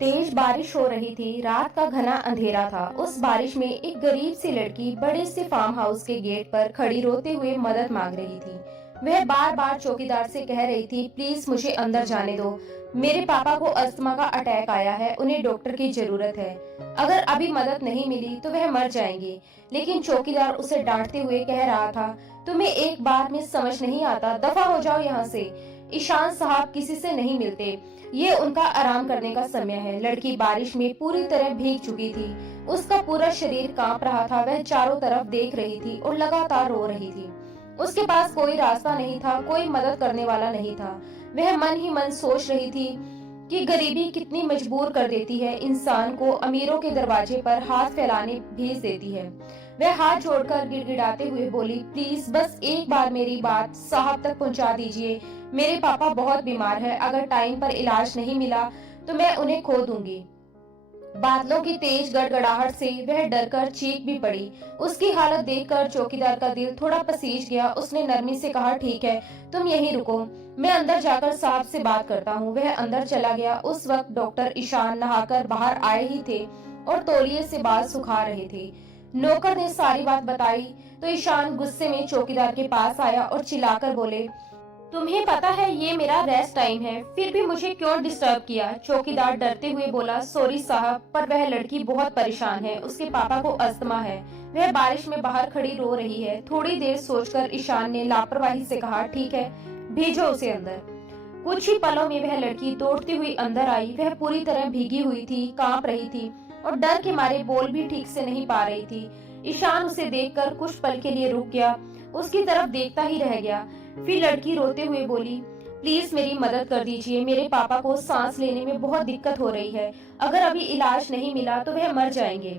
तेज बारिश हो रही थी। रात का घना अंधेरा था। उस बारिश में एक गरीब सी लड़की बड़े से फार्म हाउस के गेट पर खड़ी रोते हुए मदद मांग रही थी। वह बार बार चौकीदार से कह रही थी, प्लीज मुझे अंदर जाने दो। मेरे पापा को अस्थमा का अटैक आया है, उन्हें डॉक्टर की जरूरत है। अगर अभी मदद नहीं मिली तो वह मर जाएंगे। लेकिन चौकीदार उसे डांटते हुए कह रहा था, तुम्हें एक बार में समझ नहीं आता, दफा हो जाओ यहाँ से। ईशान साहब किसी से नहीं मिलते, ये उनका आराम करने का समय है। लड़की बारिश में पूरी तरह भीग चुकी थी। उसका पूरा शरीर कांप रहा था। वह चारों तरफ देख रही थी और लगातार रो रही थी। उसके पास कोई रास्ता नहीं था, कोई मदद करने वाला नहीं था। वह मन ही मन सोच रही थी कि गरीबी कितनी मजबूर कर देती है इंसान को, अमीरों के दरवाजे पर हाथ फैलाने भेज देती है। वह हाथ जोड़कर गिड़गिड़ाते हुए बोली, प्लीज बस एक बार मेरी बात साहब तक पहुंचा दीजिए। मेरे पापा बहुत बीमार है, अगर टाइम पर इलाज नहीं मिला तो मैं उन्हें खो दूंगी। बादलों की तेज गड़गड़ाहट से वह डरकर चीख भी पड़ी। उसकी हालत देखकर चौकीदार का दिल थोड़ा पसीज गया। उसने नरमी से कहा, ठीक है, तुम यहीं रुको, मैं अंदर जाकर साहब से बात करता हूँ। वह अंदर चला गया। उस वक्त डॉक्टर ईशान नहाकर बाहर आए ही थे और तौलिए से बाल सुखा रहे थे। नौकर ने सारी बात बताई तो ईशान गुस्से में चौकीदार के पास आया और चिल्लाकर बोले, तुम्हें पता है ये मेरा रेस्ट टाइम है, फिर भी मुझे क्यों डिस्टर्ब किया। चौकीदार डरते हुए बोला, सॉरी साहब, पर वह लड़की बहुत परेशान है, उसके पापा को अस्थमा है, वह बारिश में बाहर खड़ी रो रही है। थोड़ी देर सोचकर ईशान ने लापरवाही से कहा, ठीक है, भेजो उसे अंदर। कुछ ही पलों में वह लड़की दौड़ती हुई अंदर आई। वह पूरी तरह भीगी हुई थी, कांप रही थी और डर के मारे बोल भी ठीक से नहीं पा रही थी। ईशान उसे देखकर कुछ पल के लिए रुक गया, उसकी तरफ देखता ही रह गया। फिर लड़की रोते हुए बोली, प्लीज मेरी मदद कर दीजिए, मेरे पापा को सांस लेने में बहुत दिक्कत हो रही है, अगर अभी इलाज नहीं मिला तो वह मर जाएंगे।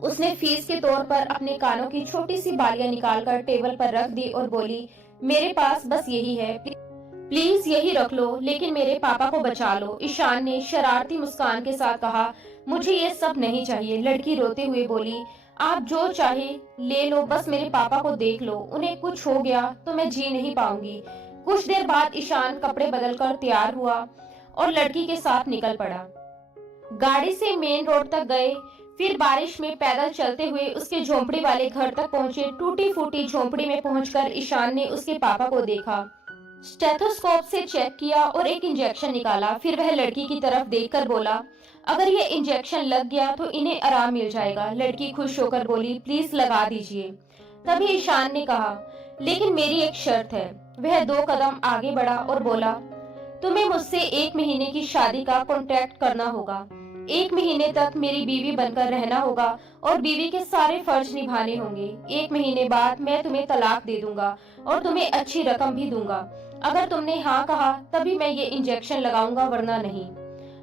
उसने फीस के तौर पर अपने कानों की छोटी सी बालियां निकालकर टेबल पर रख दी और बोली, मेरे पास बस यही है, प्लीज यही रख लो, लेकिन मेरे पापा को बचा लो। ईशान ने शरारती मुस्कान के साथ कहा, मुझे ये सब नहीं चाहिए। लड़की रोते हुए बोली, आप जो चाहे ले लो, बस मेरे पापा को देख लो, उन्हें कुछ हो गया तो मैं जी नहीं पाऊंगी। कुछ देर बाद ईशान कपड़े बदलकर तैयार हुआ और लड़की के साथ निकल पड़ा। गाड़ी से मेन रोड तक गए, फिर बारिश में पैदल चलते हुए उसके झोंपड़ी वाले घर तक पहुंचे। टूटी फूटी झोंपड़ी में पहुंचकर ईशान ने उसके पापा को देखा, स्टेथोस्कोप से चेक किया और एक इंजेक्शन निकाला। फिर वह लड़की की तरफ देखकर बोला, अगर ये इंजेक्शन लग गया तो इन्हें आराम मिल जाएगा। लड़की खुश होकर बोली, प्लीज लगा दीजिए। तभी ईशान ने कहा, लेकिन मेरी एक शर्त है। वह 2 कदम आगे बढ़ा और बोला, तुम्हें मुझसे 1 महीने की शादी का कॉन्ट्रैक्ट करना होगा। 1 महीने तक मेरी बीवी बनकर रहना होगा और बीवी के सारे फर्ज निभाने होंगे। 1 महीने बाद मैं तुम्हें तलाक दे दूंगा और तुम्हें अच्छी रकम भी दूंगा। अगर तुमने हाँ कहा तभी मैं ये इंजेक्शन लगाऊंगा, वरना नहीं।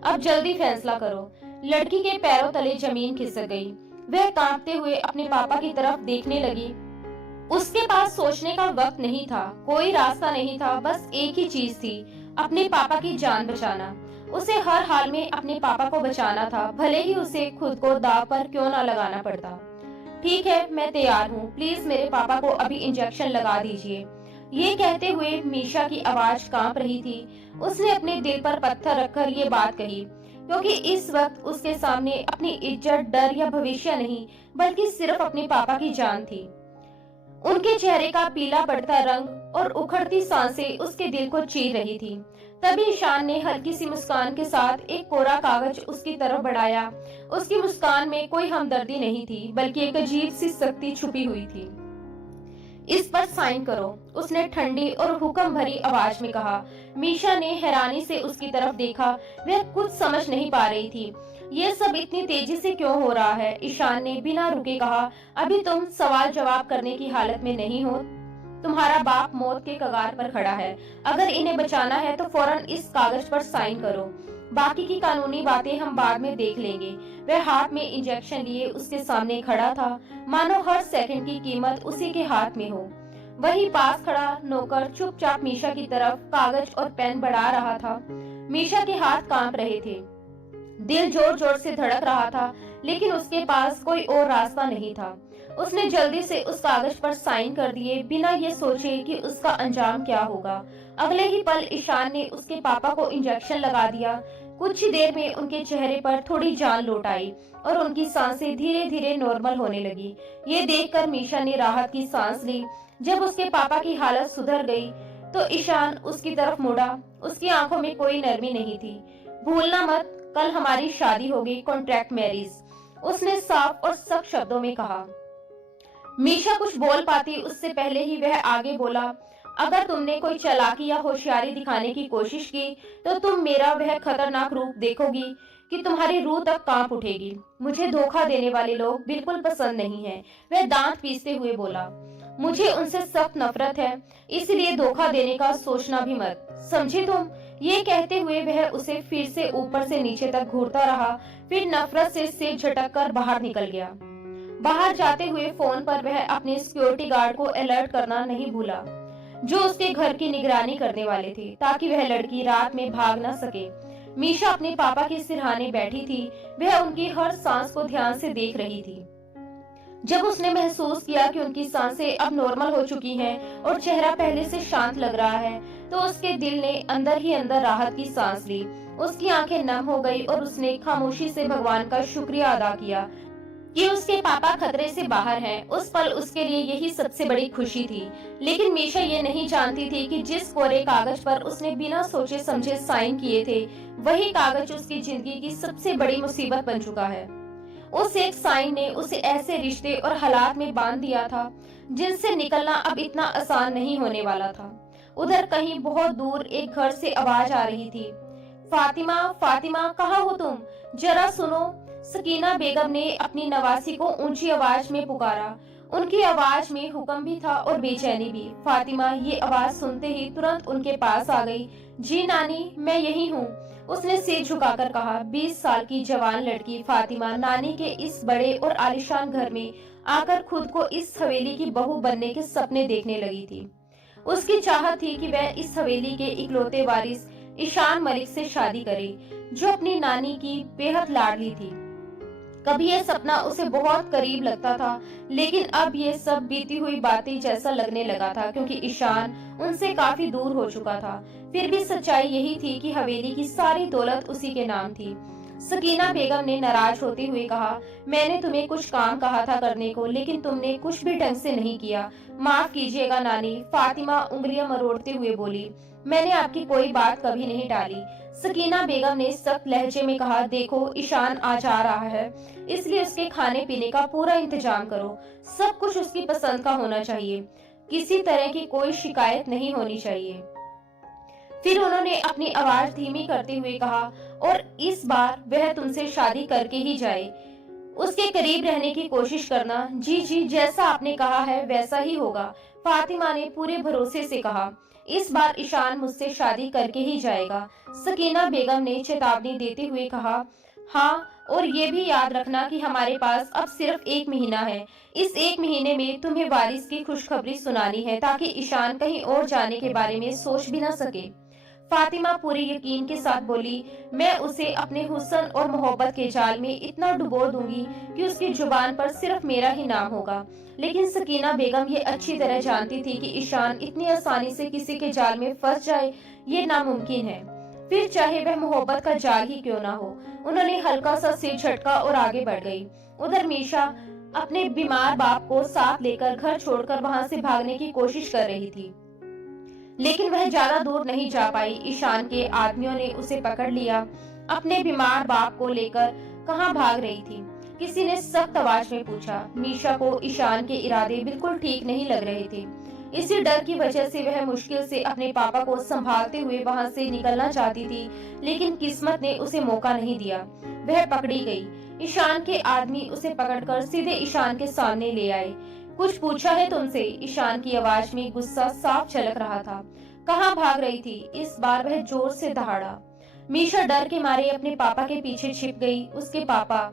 अब जल्दी फैसला करो। लड़की के पैरों तले जमीन खिसक गई। वह कांपते हुए अपने पापा की तरफ देखने लगी। उसके पास सोचने का वक्त नहीं था, कोई रास्ता नहीं था, बस एक ही चीज थी, अपने पापा की जान बचाना। उसे हर हाल में अपने पापा को बचाना था, भले ही उसे खुद को दांव पर क्यों ना लगाना पड़ता। ठीक है, मैं तैयार हूँ, प्लीज मेरे पापा को अभी इंजेक्शन लगा दीजिए। ये कहते हुए मीशा की आवाज कांप रही थी। उसने अपने दिल पर पत्थर रखकर ये बात कही, क्योंकि इस वक्त उसके सामने अपनी इज्जत, डर या भविष्य नहीं, बल्कि सिर्फ अपने पापा की जान थी। उनके चेहरे का पीला पड़ता रंग और उखड़ती सांसें उसके दिल को चीर रही थी। तभी ईशान ने हल्की सी मुस्कान के साथ एक कोरा कागज उसकी तरफ बढ़ाया। उसकी मुस्कान में कोई हमदर्दी नहीं थी, बल्कि एक अजीब सी शक्ति छुपी हुई थी। इस पर साइन करो, उसने ठंडी और हुक्म भरी आवाज में कहा। मीशा ने हैरानी से उसकी तरफ देखा। वह कुछ समझ नहीं पा रही थी, ये सब इतनी तेजी से क्यों हो रहा है। ईशान ने बिना रुके कहा, अभी तुम सवाल जवाब करने की हालत में नहीं हो। तुम्हारा बाप मौत के कगार पर खड़ा है, अगर इन्हें बचाना है तो फौरन इस कागज पर साइन करो, बाकी की कानूनी बातें हम बाद में देख लेंगे। वह हाथ में इंजेक्शन लिए उसके सामने खड़ा था, मानो हर सेकंड की कीमत उसी के हाथ में हो। वहीं पास खड़ा नौकर चुपचाप मीशा की तरफ कागज और पेन बढ़ा रहा था। मीशा के हाथ कांप रहे थे, दिल जोर जोर से धड़क रहा था, लेकिन उसके पास कोई और रास्ता नहीं था। उसने जल्दी से उस कागज पर साइन कर दिए, बिना ये सोचे कि उसका अंजाम क्या होगा। अगले ही पल ईशान ने उसके पापा को इंजेक्शन लगा दिया। कुछ ही देर में उनके चेहरे पर थोड़ी जान लौट आई और उनकी सांसें धीरे धीरे नॉर्मल होने लगी। ये देखकर मीशा ने राहत की सांस ली। जब उसके पापा की हालत सुधर गई तो ईशान उसकी तरफ मुड़ा। उसकी आंखों में कोई नरमी नहीं थी। भूलना मत, कल हमारी शादी होगी, कॉन्ट्रैक्ट मैरिज, उसने साफ और सख्त शब्दों में कहा। मीशा कुछ बोल पाती उससे पहले ही वह आगे बोला, अगर तुमने कोई चालाकी या होशियारी दिखाने की कोशिश की तो तुम मेरा वह खतरनाक रूप देखोगी कि तुम्हारी रूह तक कांप उठेगी। मुझे धोखा देने वाले लोग बिल्कुल पसंद नहीं है, वह दांत पीसते हुए बोला। मुझे उनसे सख्त नफरत है, इसलिए धोखा देने का सोचना भी मत, समझे तुम। ये कहते हुए वह उसे फिर से ऊपर से नीचे तक घूरता रहा, फिर नफरत से सिर झटक कर बाहर निकल गया। बाहर जाते हुए फोन पर वह अपने सिक्योरिटी गार्ड को अलर्ट करना नहीं भूला, जो उसके घर की निगरानी करने वाले थे, ताकि वह लड़की रात में भाग न सके। मीशा अपने पापा के सिरहाने बैठी थी, वह उनकी हर सांस को ध्यान से देख रही थी। जब उसने महसूस किया कि उनकी सांसें अब नॉर्मल हो चुकी हैं और चेहरा पहले से शांत लग रहा है, तो उसके दिल ने अंदर ही अंदर राहत की सांस ली। उसकी आंखें नम हो गई और उसने खामोशी से भगवान का शुक्रिया अदा किया कि उसके पापा खतरे से बाहर हैं। उस पल उसके लिए यही सबसे बड़ी खुशी थी। लेकिन मीशा ये नहीं जानती थी कि जिस कोरे कागज पर उसने बिना सोचे समझे साइन किए थे, वही कागज उसकी जिंदगी की सबसे बड़ी मुसीबत बन चुका है। उस एक साइन ने उसे ऐसे रिश्ते और हालात में बांध दिया था जिनसे निकलना अब इतना आसान नहीं होने वाला था। उधर कहीं बहुत दूर एक घर से आवाज आ रही थी, फातिमा, फातिमा, कहाँ हो तुम, जरा सुनो। सकीना बेगम ने अपनी नवासी को ऊंची आवाज में पुकारा। उनकी आवाज में हुक्म भी था और बेचैनी भी। फातिमा ये आवाज सुनते ही तुरंत उनके पास आ गई। जी नानी, मैं यही हूँ, उसने सिर झुकाकर कहा। 20 साल की जवान लड़की फातिमा नानी के इस बड़े और आलीशान घर में आकर खुद को इस हवेली की बहू बनने के सपने देखने लगी थी। उसकी चाहत थी कि वह इस हवेली के इकलौते वारिस ईशान मलिक से शादी करे, जो अपनी नानी की बेहद लाडली थी। कभी यह सपना उसे बहुत करीब लगता था, लेकिन अब ये सब बीती हुई बातें जैसा लगने लगा था, क्योंकि ईशान उनसे काफी दूर हो चुका था। फिर भी सच्चाई यही थी कि हवेली की सारी दौलत उसी के नाम थी। सकीना बेगम ने नाराज होते हुए कहा, मैंने तुम्हें कुछ काम कहा था करने को, लेकिन तुमने कुछ भी ढंग से नहीं किया। माफ कीजिएगा नानी, फातिमा उंगलियां मरोड़ते हुए बोली। मैंने आपकी कोई बात कभी नहीं टाली। सकीना बेगम ने सख्त लहजे में कहा, देखो ईशान आज आ रहा है, इसलिए उसके खाने पीने का पूरा इंतजाम करो। सब कुछ उसकी पसंद का होना चाहिए, किसी तरह की कोई शिकायत नहीं होनी चाहिए। फिर उन्होंने अपनी आवाज धीमी करते हुए कहा, और इस बार वह तुमसे शादी करके ही जाए, उसके करीब रहने की कोशिश करना। जी जी, जैसा आपने कहा है वैसा ही होगा, फातिमा ने पूरे भरोसे से कहा। इस बार ईशान मुझसे शादी करके ही जाएगा, सकीना बेगम ने चेतावनी देते हुए कहा। हाँ, और ये भी याद रखना कि हमारे पास अब सिर्फ 1 महीना है। इस 1 महीने में तुम्हें वारिस की खुशखबरी सुनानी है, ताकि ईशान कहीं और जाने के बारे में सोच भी न सके। फातिमा पूरे यकीन के साथ बोली, मैं उसे अपने हुस्न और मोहब्बत के जाल में इतना डुबो दूंगी कि उसकी जुबान पर सिर्फ मेरा ही नाम होगा। लेकिन सकीना बेगम ये अच्छी तरह जानती थी कि ईशान इतनी आसानी से किसी के जाल में फंस जाए, ये नामुमकिन है, फिर चाहे वह मोहब्बत का जाल ही क्यों ना हो। उन्होंने हल्का सा सिर झटका और आगे बढ़ गई। उधर मीशा अपने बीमार बाप को साथ लेकर घर छोड़कर वहां से भागने की कोशिश कर रही थी, लेकिन वह ज्यादा दूर नहीं जा पाई। ईशान के आदमियों ने उसे पकड़ लिया। अपने बीमार बाप को लेकर कहाँ भाग रही थी, किसी ने सख्त आवाज में पूछा। मीशा को ईशान के इरादे बिल्कुल ठीक नहीं लग रहे थे। इसी डर की वजह से वह मुश्किल से अपने पापा को संभालते हुए वहां से निकलना चाहती थी, लेकिन किस्मत ने उसे मौका नहीं दिया। वह पकड़ी गई। ईशान के आदमी उसे पकड़कर सीधे ईशान के सामने ले आए। कुछ पूछा है तुमसे? ईशान की आवाज में गुस्सा साफ झलक रहा था। कहाँ भाग रही थी? इस बार वह जोर से दहाड़ा। मीशा डर के मारे अपने पापा के पीछे छिप गई। उसके पापा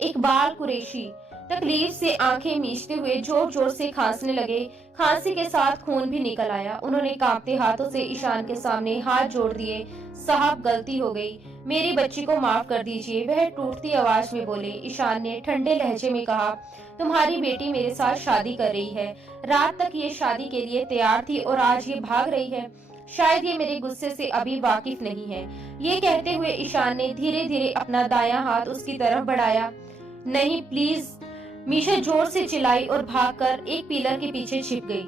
इकबाल कुरैशी तकलीफ से आंखें मीचते हुए जोर जोर से खांसने लगे। खांसी के साथ खून भी निकल आया। उन्होंने कांपते हाथों से ईशान के सामने हाथ जोड़ दिए। साहब, गलती हो गई, मेरी बच्ची को माफ कर दीजिए, वह टूटती आवाज में बोले। ईशान ने ठंडे लहजे में कहा, तुम्हारी बेटी मेरे साथ शादी कर रही है। रात तक ये शादी के लिए तैयार थी और आज ये भाग रही है। शायद ये मेरे गुस्से से अभी वाकिफ नहीं है। ये कहते हुए ईशान ने धीरे धीरे अपना दायां हाथ उसकी तरफ बढ़ाया। नहीं प्लीज, मीशा जोर से चिल्लाई और भागकर एक पिलर के पीछे छिप गई।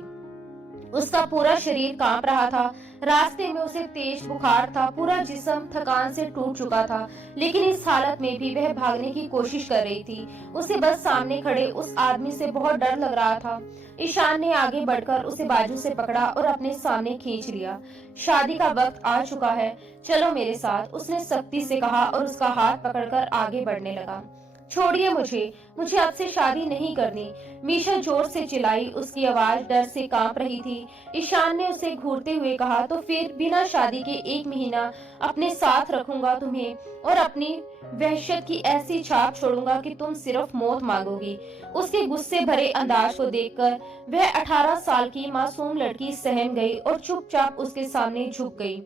उसका पूरा शरीर कांप रहा था। रास्ते में उसे तेज बुखार था, पूरा जिस्म थकान से टूट चुका था, लेकिन इस हालत में भी वह भागने की कोशिश कर रही थी। उसे बस सामने खड़े उस आदमी से बहुत डर लग रहा था। ईशान ने आगे बढ़कर उसे बाजू से पकड़ा और अपने सामने खींच लिया। शादी का वक्त आ चुका है, चलो मेरे साथ, उसने सख्ती से कहा और उसका हाथ पकड़कर आगे बढ़ने लगा। छोड़िए मुझे आपसे शादी नहीं करनी, मीशा जोर से चिल्लाई। उसकी आवाज डर से कांप रही थी। ईशान ने उसे घूरते हुए कहा, तो फिर बिना शादी के 1 महीना अपने साथ रखूंगा तुम्हें और अपनी वहशत की ऐसी छाप छोड़ूंगा कि तुम सिर्फ मौत मांगोगी। उसके गुस्से भरे अंदाज को देखकर वह 18 साल की मासूम लड़की सहम गई और चुपचाप उसके सामने झुक गई।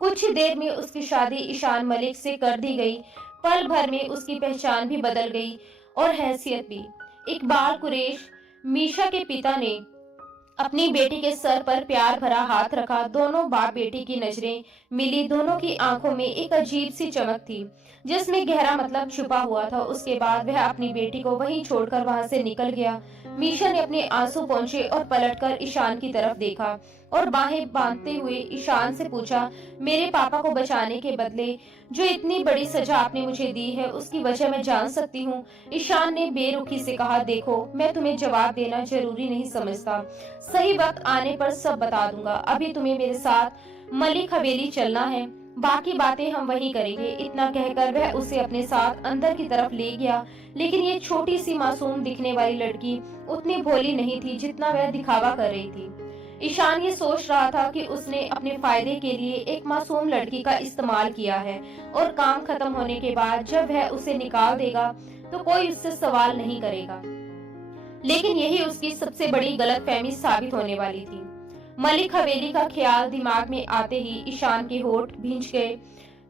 कुछ ही देर में उसकी शादी ईशान मलिक से कर दी गई। पल भर में उसकी पहचान भी बदल गई और हैसियत भी। इकबाल कुरैश, मीशा के पिता ने अपनी बेटी के सर पर प्यार भरा हाथ रखा। दोनों बाप बेटी की नजरें मिली। दोनों की आंखों में एक अजीब सी चमक थी जिसमें गहरा मतलब छुपा हुआ था। उसके बाद वह अपनी बेटी को वहीं छोड़कर वहां से निकल गया। मीशा ने अपने आंसू पोंछे और पलटकर ईशान की तरफ देखा और बाहें बांधते हुए ईशान से पूछा, मेरे पापा को बचाने के बदले जो इतनी बड़ी सजा आपने मुझे दी है, उसकी वजह मैं जान सकती हूँ? ईशान ने बेरुखी से कहा, देखो मैं तुम्हें जवाब देना जरूरी नहीं समझता, सही वक्त आने पर सब बता दूंगा। अभी तुम्हें मेरे साथ मलिक हवेली चलना है, बाकी बातें हम वहीं करेंगे। इतना कहकर वह उसे अपने साथ अंदर की तरफ ले गया। लेकिन ये छोटी सी मासूम दिखने वाली लड़की उतनी भोली नहीं थी जितना वह दिखावा कर रही थी। ईशान ये सोच रहा था कि उसने अपने फायदे के लिए एक मासूम लड़की का इस्तेमाल किया है और काम खत्म होने के बाद जब वह उसे निकाल देगा तो कोई उससे सवाल नहीं करेगा। लेकिन यही उसकी सबसे बड़ी गलतफहमी साबित होने वाली थी। मलिक हवेली का ख्याल दिमाग में आते ही ईशान के होंठ भींच गए।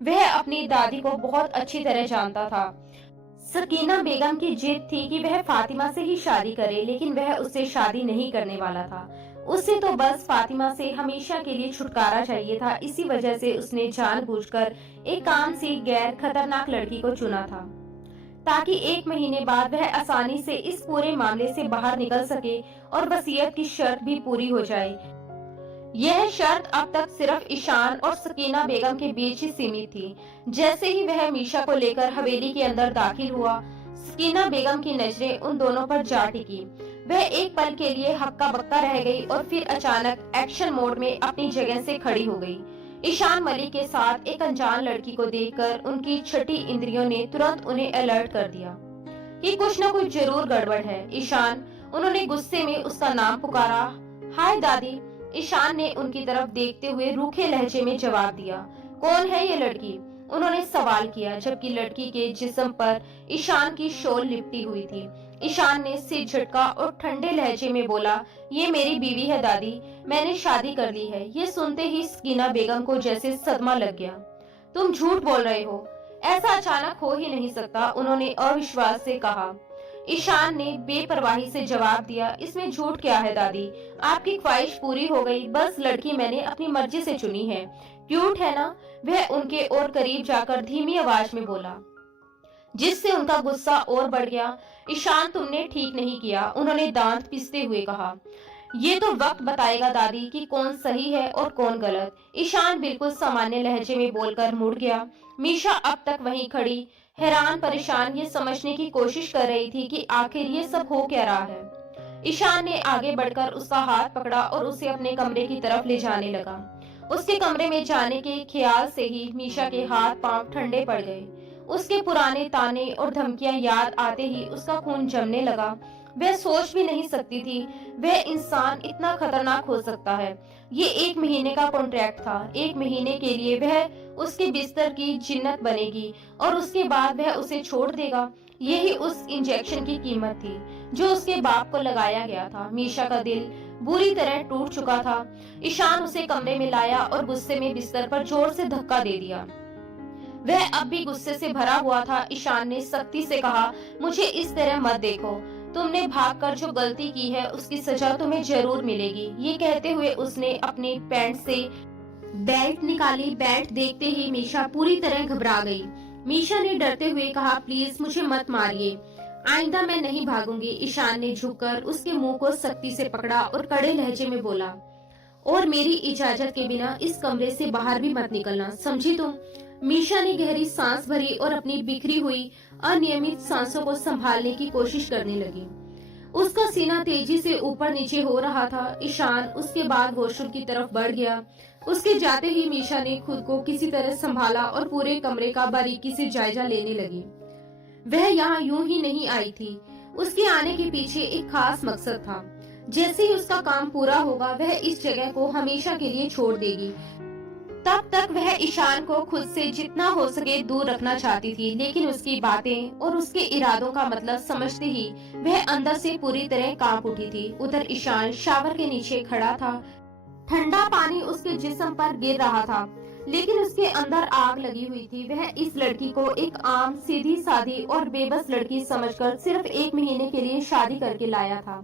वह अपनी दादी को बहुत अच्छी तरह जानता था। सकीना बेगम की जिद थी कि वह फातिमा से ही शादी करे, लेकिन वह उससे शादी नहीं करने वाला था। उसे तो बस फातिमा से हमेशा के लिए छुटकारा चाहिए था। इसी वजह से उसने जानबूझकर एक काम सी गैर खतरनाक लड़की को चुना था ताकि 1 महीने बाद वह आसानी से इस पूरे मामले से बाहर निकल सके और वसीयत की शर्त भी पूरी हो जाए। यह शर्त अब तक सिर्फ ईशान और सकीना बेगम के बीच ही सीमित थी। जैसे ही वह मीशा को लेकर हवेली के अंदर दाखिल हुआ, सकीना बेगम की नजरें उन दोनों पर जा टिकी। वह एक पल के लिए हक्का बक्का रह गई और फिर अचानक एक्शन मोड में अपनी जगह से खड़ी हो गई। ईशान मलिक के साथ एक अनजान लड़की को देखकर उनकी छठी इंद्रियों ने तुरंत उन्हें अलर्ट कर दिया कि कुछ न कुछ जरूर गड़बड़ है। ईशान, उन्होंने गुस्से में उसका नाम पुकारा। हाय दादी, ईशान ने उनकी तरफ देखते हुए रूखे लहजे में जवाब दिया। कौन है ये लड़की? उन्होंने सवाल किया, जबकि लड़की के जिस्म पर ईशान की शॉल लिपटी हुई थी। ईशान ने सिर झटका और ठंडे लहजे में बोला, ये मेरी बीवी है दादी, मैंने शादी कर ली है। ये सुनते ही सकीना बेगम को जैसे सदमा लग गया। तुम झूठ बोल रहे हो, ऐसा अचानक हो ही नहीं सकता, उन्होंने अविश्वास से कहा। ईशान ने बेपरवाही से जवाब दिया, इसमें झूठ क्या है दादी, आपकी ख्वाहिश पूरी हो गई। बस लड़की मैंने अपनी मर्जी से चुनी है। क्यूट है ना? वह उनके और करीब जाकर धीमी आवाज में बोला, जिससे उनका गुस्सा और बढ़ गया। ईशान, तुमने ठीक नहीं किया, उन्होंने दांत पिसते हुए कहा। ये तो वक्त बताएगा दादी कि कौन सही है और कौन गलत। ईशान बिल्कुल सामान्य लहजे में बोलकर मुड़ गया। मीशा अब तक वहीं खड़ी, हैरान परेशान, ये समझने की कोशिश कर रही थी कि आखिर ये सब हो क्या रहा है। ईशान ने आगे बढ़कर उसका हाथ पकड़ा और उसे अपने कमरे की तरफ ले जाने लगा। उसके कमरे में जाने के ख्याल से ही मीशा के हाथ पांव ठंडे पड़ गए। उसके पुराने ताने और धमकियां याद आते ही उसका खून जमने लगा। वह सोच भी नहीं सकती थी वह इंसान इतना खतरनाक हो सकता है। ये 1 महीने का कॉन्ट्रैक्ट था। 1 महीने के लिए वह उसके बिस्तर की जिन्नत बनेगी और उसके बाद वह उसे छोड़ देगा। यही उस इंजेक्शन की कीमत थी जो उसके बाप को लगाया गया था। मीशा का दिल बुरी तरह टूट चुका था। ईशान उसे कमरे में लाया और गुस्से में बिस्तर पर जोर से धक्का दे दिया। वह अब भी गुस्से से भरा हुआ था। ईशान ने सख्ती से कहा, मुझे इस तरह मत देखो, तुमने भागकर जो गलती की है उसकी सजा तुम्हें जरूर मिलेगी। ये कहते हुए उसने अपने पैंट से बेल्ट निकाली। बेल्ट देखते ही मीशा पूरी तरह घबरा गई। मीशा ने डरते हुए कहा, प्लीज मुझे मत मारिए, आइंदा मैं नहीं भागूंगी। ईशान ने झुककर उसके मुंह को सख्ती से पकड़ा और कड़े लहजे में बोला, और मेरी इजाजत के बिना इस कमरे से बाहर भी मत निकलना, समझी तुम? मीशा ने गहरी सांस भरी और अपनी बिखरी हुई अनियमित सांसों को संभालने की कोशिश करने लगी। उसका सीना तेजी से ऊपर नीचे हो रहा था। ईशान उसके बाद वॉशरूम की तरफ बढ़ गया। उसके जाते ही मीशा ने खुद को किसी तरह संभाला और पूरे कमरे का बारीकी से जायजा लेने लगी। वह यहाँ यूं ही नहीं आई थी। उसके आने के पीछे एक खास मकसद था। जैसे ही उसका काम पूरा होगा, वह इस जगह को हमेशा के लिए छोड़ देगी। तब तक वह ईशान को खुद से जितना हो सके दूर रखना चाहती थी, लेकिन उसकी बातें और उसके इरादों का मतलब समझते ही वह अंदर से पूरी तरह कांप उठी थी। उधर ईशान शावर के नीचे खड़ा था। ठंडा पानी उसके जिस्म पर गिर रहा था, लेकिन उसके अंदर आग लगी हुई थी। वह इस लड़की को एक आम सीधी सादी और बेबस लड़की समझकर सिर्फ 1 महीने के लिए शादी करके लाया था।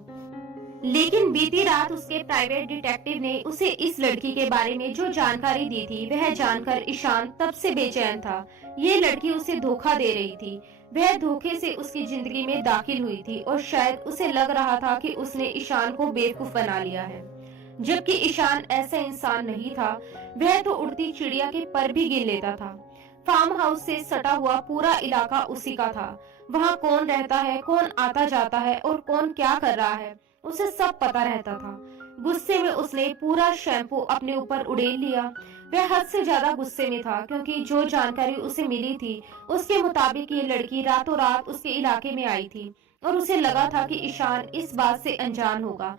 लेकिन बीती रात उसके प्राइवेट डिटेक्टिव ने उसे इस लड़की के बारे में जो जानकारी दी थी, वह जानकर ईशान तब से बेचैन था। ये लड़की उसे धोखा दे रही थी। वह धोखे से उसकी जिंदगी में दाखिल हुई थी और शायद उसे लग रहा था कि उसने ईशान को बेवकूफ बना लिया है, जबकि ईशान ऐसा इंसान नहीं था। वह तो उड़ती चिड़िया के पर भी गिन लेता था। फार्म हाउस से सटा हुआ पूरा इलाका उसी का था। वहाँ कौन रहता है, कौन आता जाता है और कौन क्या कर रहा है, उसे सब पता रहता था। गुस्से में उसने पूरा शैम्पू अपने ऊपर उड़ेल लिया। वह हद से ज्यादा गुस्से में था, क्योंकि जो जानकारी उसे मिली थी उसके मुताबिक ये लड़की रातों रात उसके इलाके में आई थी और उसे लगा था कि ईशान इस बात से अनजान होगा।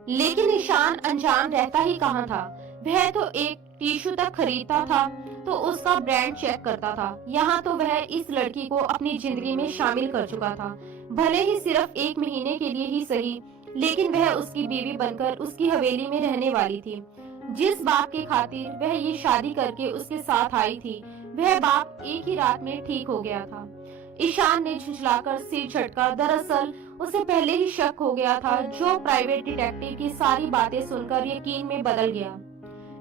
लेकिन ईशान अनजान रहता ही कहाँ था। वह तो एक टिश्यू तक खरीदता था तो उसका ब्रांड चेक करता था। यहाँ तो वह इस लड़की को अपनी जिंदगी में शामिल कर चुका था, भले ही सिर्फ 1 महीने के लिए ही सही, लेकिन वह उसकी बीवी बनकर उसकी हवेली में रहने वाली थी। जिस बाप के खातिर वह ये शादी करके उसके साथ आई थी, वह बाप एक ही रात में ठीक हो गया था। ईशान ने झुंझलाकर सिर झटका। दरअसल उसे पहले ही शक हो गया था, जो प्राइवेट डिटेक्टिव की सारी बातें सुनकर यकीन में बदल गया।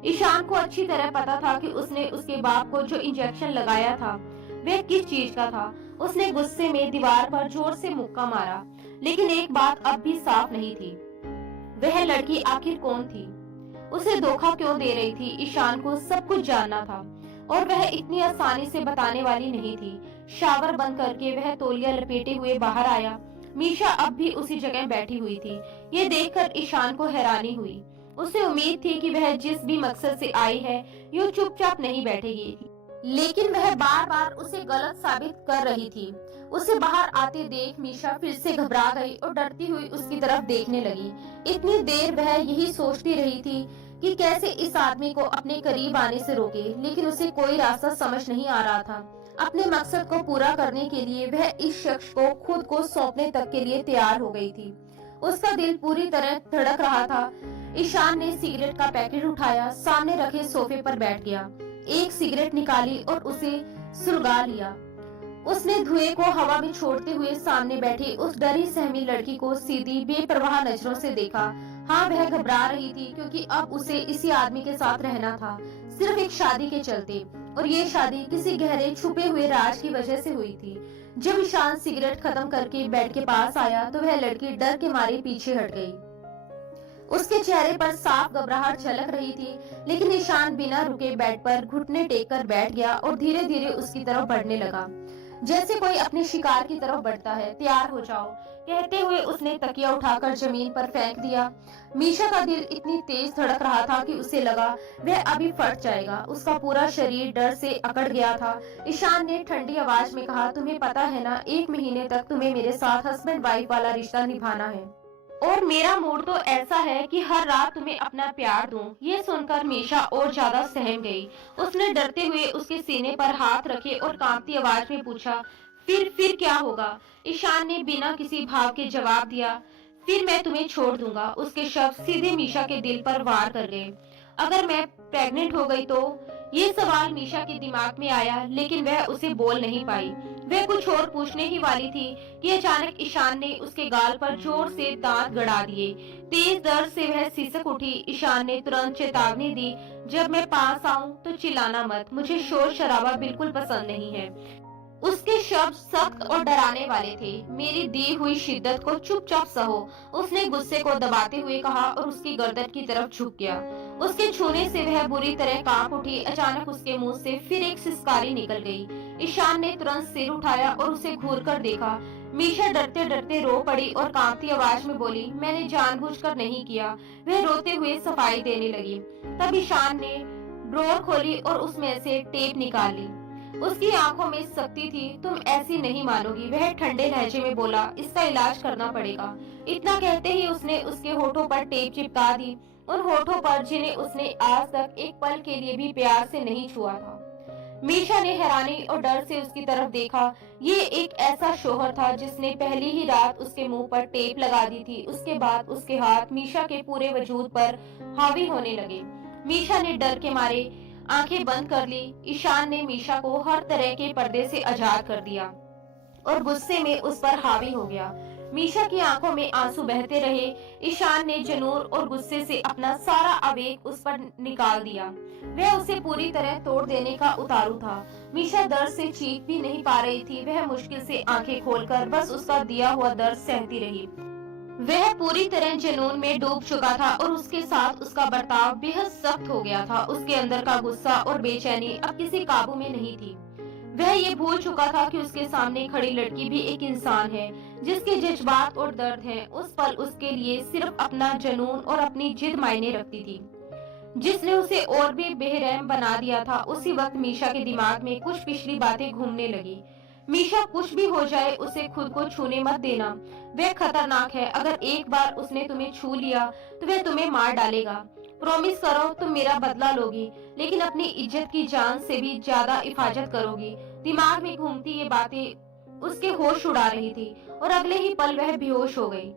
ईशान को अच्छी तरह पता था कि उसने उसके बाप को जो इंजेक्शन लगाया था वह किस चीज का था। उसने गुस्से में दीवार पर जोर से मुक्का मारा, लेकिन एक बात अब भी साफ नहीं थी, वह लड़की आखिर कौन थी, उसे धोखा क्यों दे रही थी। ईशान को सब कुछ जानना था और वह इतनी आसानी से बताने वाली नहीं थी। शावर बंद करके वह तौलिया लपेटे हुए बाहर आया। मीशा अब भी उसी जगह बैठी हुई थी। ये देखकर ईशान को हैरानी हुई। उसे उम्मीद थी कि वह जिस भी मकसद से आई है यूं चुपचाप नहीं बैठेगी, लेकिन वह बार बार उसे गलत साबित कर रही थी। उसे बाहर आते देख मीशा फिर से घबरा गई और डरती हुई उसकी तरफ देखने लगी। इतनी देर वह यही सोचती रही थी कि कैसे इस आदमी को अपने करीब आने से रोके, लेकिन उसे कोई रास्ता समझ नहीं आ रहा था। अपने मकसद को पूरा करने के लिए वह इस शख्स को खुद को सौंपने तक के लिए तैयार हो गई थी। उसका दिल पूरी तरह धड़क रहा था। ईशान ने सिगरेट का पैकेट उठाया, सामने रखे सोफे पर बैठ गया, एक सिगरेट निकाली और उसे सुलगा लिया। उसने धुएं को हवा में छोड़ते हुए सामने बैठी उस डरी सहमी लड़की को सीधी बेपरवाह नजरों से देखा। हाँ, वह घबरा रही थी, क्योंकि अब उसे इसी आदमी के साथ रहना था, सिर्फ एक शादी के चलते, और ये शादी किसी गहरे छुपे हुए राज की वजह से हुई थी। जब ईशान सिगरेट खत्म करके बेड के पास आया तो वह लड़की डर के मारे पीछे हट गई। उसके चेहरे पर साफ घबराहट झलक रही थी, लेकिन ईशान बिना रुके बेड पर घुटने टेक कर बैठ गया और धीरे धीरे उसकी तरफ बढ़ने लगा, जैसे कोई अपने शिकार की तरफ बढ़ता है। तैयार हो जाओ, कहते हुए उसने तकिया उठाकर जमीन पर फेंक दिया। मीशा का दिल इतनी तेज धड़क रहा था कि उसे लगा वह अभी फट जाएगा। उसका पूरा शरीर डर से अकड़ गया था। ईशान ने ठंडी आवाज में कहा, तुम्हें पता है ना, 1 महीने तक तुम्हें मेरे साथ हस्बैंड वाइफ वाला रिश्ता निभाना है, और मेरा मूड तो ऐसा है कि हर रात तुम्हें अपना प्यार दूं। ये सुनकर मीशा और ज्यादा सहम गई। उसने डरते हुए उसके सीने पर हाथ रखे और कांपती आवाज में पूछा, फिर क्या होगा? ईशान ने बिना किसी भाव के जवाब दिया, फिर मैं तुम्हें छोड़ दूंगा। उसके शब्द सीधे मीशा के दिल पर वार कर गए। अगर मैं प्रेग्नेंट हो गई तो? ये सवाल मीशा के दिमाग में आया, लेकिन वह उसे बोल नहीं पाई। वह कुछ और पूछने ही वाली थी कि अचानक ईशान ने उसके गाल पर जोर से दांत गड़ा दिए। तेज दर्द से वह सिसक उठी। ईशान ने तुरंत चेतावनी दी, जब मैं पास आऊं तो चिल्लाना मत, मुझे शोर शराबा बिल्कुल पसंद नहीं है। उसके शब्द सख्त और डराने वाले थे। मेरी दी हुई शिद्दत को चुपचाप सहो, उसने गुस्से को दबाते हुए कहा और उसकी गर्दन की तरफ झुक गया। उसके छूने से वह बुरी तरह कांप उठी। अचानक उसके मुंह से फिर एक सिसकारी निकल गई। ईशान ने तुरंत सिर उठाया और उसे घूर कर देखा। मीशा डरते डरते रो पड़ी और कांपती आवाज में बोली, मैंने जानबूझकर नहीं किया। वह रोते हुए सफाई देने लगी। तब ईशान ने ड्रॉर खोली और उसमें से टेप निकाल ली। उसकी आंखों में सख्ती थी। तुम ऐसी नहीं मानोगी, वह ठंडे लहजे में बोला, इसका इलाज करना पड़ेगा। इतना कहते ही उसने उसके होठों पर टेप चिपका दी, उन होठों पर जिन्हें उसने आज तक एक पल के लिए भी प्यार से नहीं छुआ था। मीशा ने हैरानी और डर से उसकी तरफ देखा। ये एक ऐसा शोहर था जिसने पहली ही रात उसके मुंह पर टेप लगा दी थी। उसके बाद उसके हाथ मीशा के पूरे वजूद पर हावी होने लगे। मीशा ने डर के मारे आंखें बंद कर ली। ईशान ने मीशा को हर तरह के पर्दे से आजाद कर दिया और गुस्से में उस पर हावी हो गया। मीशा की आंखों में आंसू बहते रहे। ईशान ने जुनून और गुस्से से अपना सारा आवेग उस पर निकाल दिया। वह उसे पूरी तरह तोड़ देने का उतारू था। मीशा दर्द से चीख भी नहीं पा रही थी। वह मुश्किल से आंखें खोलकर बस उसका दिया हुआ दर्द सहती रही। वह पूरी तरह जुनून में डूब चुका था और उसके साथ उसका बर्ताव बेहद सख्त हो गया था। उसके अंदर का गुस्सा और बेचैनी अब किसी काबू में नहीं थी। वह ये भूल चुका था कि उसके सामने खड़ी लड़की भी एक इंसान है जिसके जज्बात और दर्द हैं। उस पल उसके लिए सिर्फ अपना जुनून और अपनी जिद मायने रखती थी, जिसने उसे और भी बेरहम बना दिया था। उसी वक्त मीशा के दिमाग में कुछ पिछली बातें घूमने लगी। मीशा, कुछ भी हो जाए उसे खुद को छूने मत देना। वह खतरनाक है। अगर एक बार उसने तुम्हें छू लिया तो वह तुम्हें मार डालेगा। प्रॉमिस करो तुम मेरा बदला लोगी, लेकिन अपनी इज्जत की जान से भी ज्यादा हिफाजत करोगी। दिमाग में घूमती ये बातें उसके होश उड़ा रही थी और अगले ही पल वह बेहोश हो गई।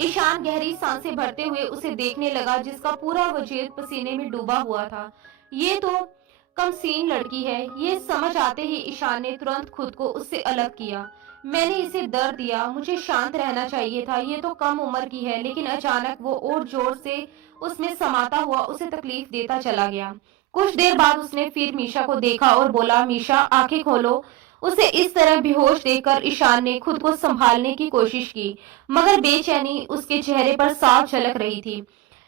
ईशान गहरी सांसें भरते हुए उसे देखने लगा, जिसका पूरा वजूद पसीने में डूबा हुआ था। ये तो कमसीन लड़की है। ये समझ आते ही ईशान ने तुरंत खुद को उससे अलग किया। मैंने इसे दर्द दिया, मुझे शांत रहना चाहिए था। ये तो कम उम्र की है। लेकिन अचानक वो और जोर से उसमें समाता हुआ उसे तकलीफ देता चला गया। कुछ देर बाद उसने फिर मीशा को देखा और बोला, मीशा आंखें खोलो। उसे इस तरह बेहोश देखकर ईशान ने खुद को संभालने की कोशिश की, मगर बेचैनी उसके चेहरे पर साफ झलक रही थी।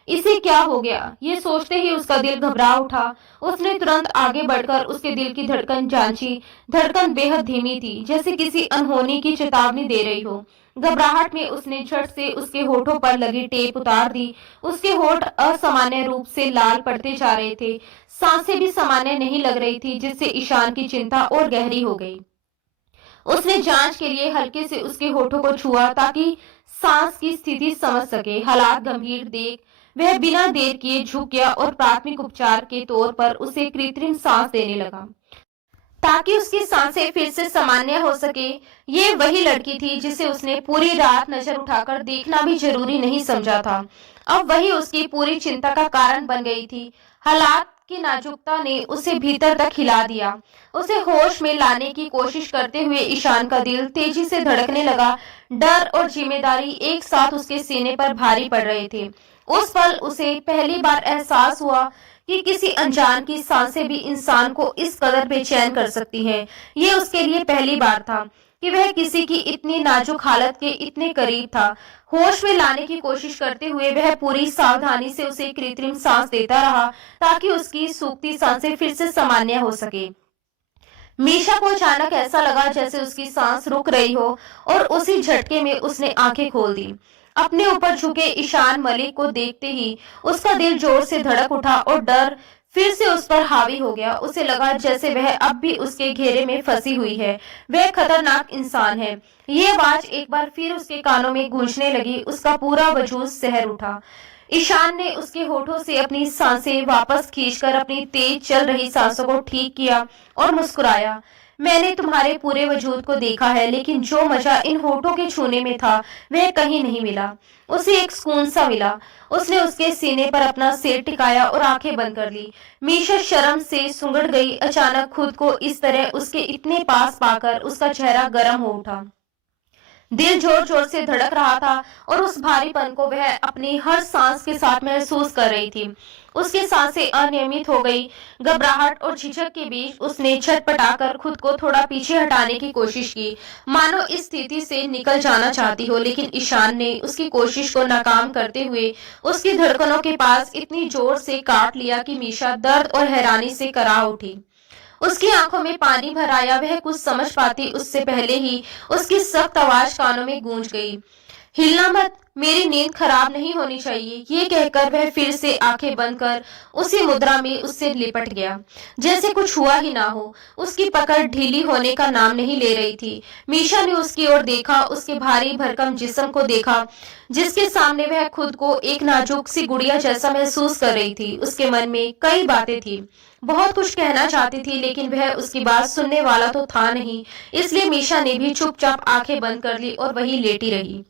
इसे क्या हो गया, ये सोचते ही उसका दिल घबरा उठा। उसने तुरंत आगे बढ़कर उसके दिल की धड़कन जांची। धड़कन बेहद धीमी थी, जैसे किसी अनहोनी की चेतावनी दे रही हो। घबराहट में उसने झट से उसके होठों पर लगी टेप उतार दी। उसके होठ असामान्य रूप से लाल पड़ते जा रहे थे। सांसें भी सामान्य नहीं लग रही थी, जिससे ईशान की चिंता और गहरी हो गई। उसने जांच के लिए हल्के से उसके होठों को छुआ ताकि सांस की स्थिति समझ सके। हालात गंभीर देख वह बिना देर किए झुक गया और प्राथमिक उपचार के तौर पर उसे कृत्रिम सांस देने लगा ताकि उसकी सांसें फिर से सामान्य हो सके। ये वही लड़की थी जिसे उसने पूरी रात नजर उठाकर देखना भी जरूरी नहीं समझा था। अब वही उसकी पूरी चिंता का कारण बन गई थी। हालात की नाजुकता ने उसे भीतर तक हिला दिया। उसे होश में लाने की कोशिश करते हुए ईशान का दिल तेजी से धड़कने लगा। डर और जिम्मेदारी एक साथ उसके सीने पर भारी पड़ रहे थे। उस पल उसे पहली बार एहसास हुआ कि किसी अनजान की सांसें भी इंसान को इस कदर बेचैन कर सकती हैं। ये उसके लिए पहली बार था कि वह किसी की इतनी नाजुक हालत के इतने करीब था। होश में लाने की कोशिश करते हुए वह पूरी सावधानी से उसे कृत्रिम सांस देता रहा ताकि उसकी सूखती सांसें फिर से सामान्य हो सके। मीशा को अचानक ऐसा लगा जैसे उसकी सांस रुक रही हो और उसी झटके में उसने आंखें खोल दी। अपने ऊपर झुके ईशान मलिक को देखते ही उसका दिल जोर से धड़क उठा और डर फिर से उस पर हावी हो गया। उसे लगा जैसे वह अब भी उसके घेरे में फंसी हुई है। वह खतरनाक इंसान है। ये आवाज एक बार फिर उसके कानों में गूंजने लगी। उसका पूरा वजूद सहर उठा। ईशान ने उसके होठों से अपनी सांसें वापस खींचकर अपनी तेज चल रही सांसों को ठीक किया और मुस्कुराया। मैंने तुम्हारे पूरे वजूद को देखा है, लेकिन जो मजा इन होठों के छूने में था वह कहीं नहीं मिला। उसे एक सुकून सा मिला। उसने उसके सीने पर अपना सिर टिकाया और आंखें बंद कर ली। मीशा शर्म से सुंगड़ गई। अचानक खुद को इस तरह उसके इतने पास पाकर उसका चेहरा गर्म हो उठा। दिल जोर जोर से धड़क रहा था और उस भारीपन को वह अपनी हर सांस के साथ महसूस कर रही थी। उसकी सांसें अनियमित हो गई। घबराहट और झिझक के बीच उसने छटपटाकर खुद को थोड़ा पीछे हटाने की कोशिश की, मानो इस स्थिति से निकल जाना चाहती हो। लेकिन ईशान ने उसकी कोशिश को नाकाम करते हुए उसकी धड़कनों के पास इतनी जोर से काट लिया कि मीशा दर्द और हैरानी से करा उठी। उसकी आंखों में पानी भर आया। वह कुछ समझ पाती उससे पहले ही उसकी सख्त आवाज कानों में गूंज गई, हिलना मत, मेरी नींद खराब नहीं होनी चाहिए। ये कहकर वह फिर से आंखें बंद कर उसी मुद्रा में उससे लिपट गया, जैसे कुछ हुआ ही ना हो। उसकी पकड़ ढीली होने का नाम नहीं ले रही थी। मीशा ने उसकी ओर देखा, उसके भारी भरकम जिस्म को देखा, जिसके सामने वह खुद को एक नाजुक सी गुड़िया जैसा महसूस कर रही थी। उसके मन में कई बातें थी, बहुत कुछ कहना चाहती थी, लेकिन वह उसकी बात सुनने वाला तो था नहीं। इसलिए मीशा ने भी चुपचाप आंखें बंद कर ली और वहीं लेटी रही।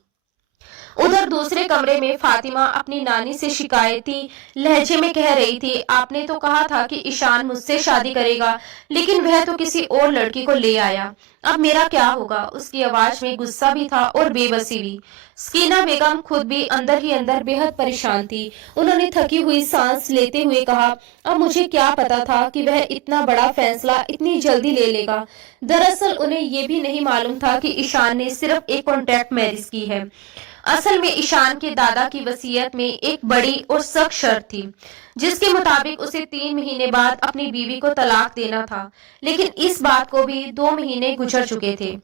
उधर दूसरे कमरे में फातिमा अपनी नानी से शिकायती लहजे में कह रही थी, आपने तो कहा था कि ईशान मुझसे शादी करेगा, लेकिन वह तो किसी और लड़की को ले आया। अब मेरा क्या होगा? उसकी आवाज में गुस्सा भी था और बेबसी भी। स्कीना बेगम खुद भी अंदर ही अंदर बेहद परेशान थी। उन्होंने थकी हुई सांस लेते हुए कहा, अब मुझे क्या पता था कि वह इतना बड़ा फैसला इतनी जल्दी ले लेगा। दरअसल उन्हें यह भी नहीं मालूम था कि ईशान ने सिर्फ एक कॉन्ट्रैक्ट मैरिज की है। असल में ईशान के दादा की वसीयत में एक बड़ी और सख्त शर्त थी, जिसके मुताबिक उसे 3 महीने बाद अपनी बीवी को तलाक देना था। लेकिन इस बात को भी 2 महीने गुजर चुके थे।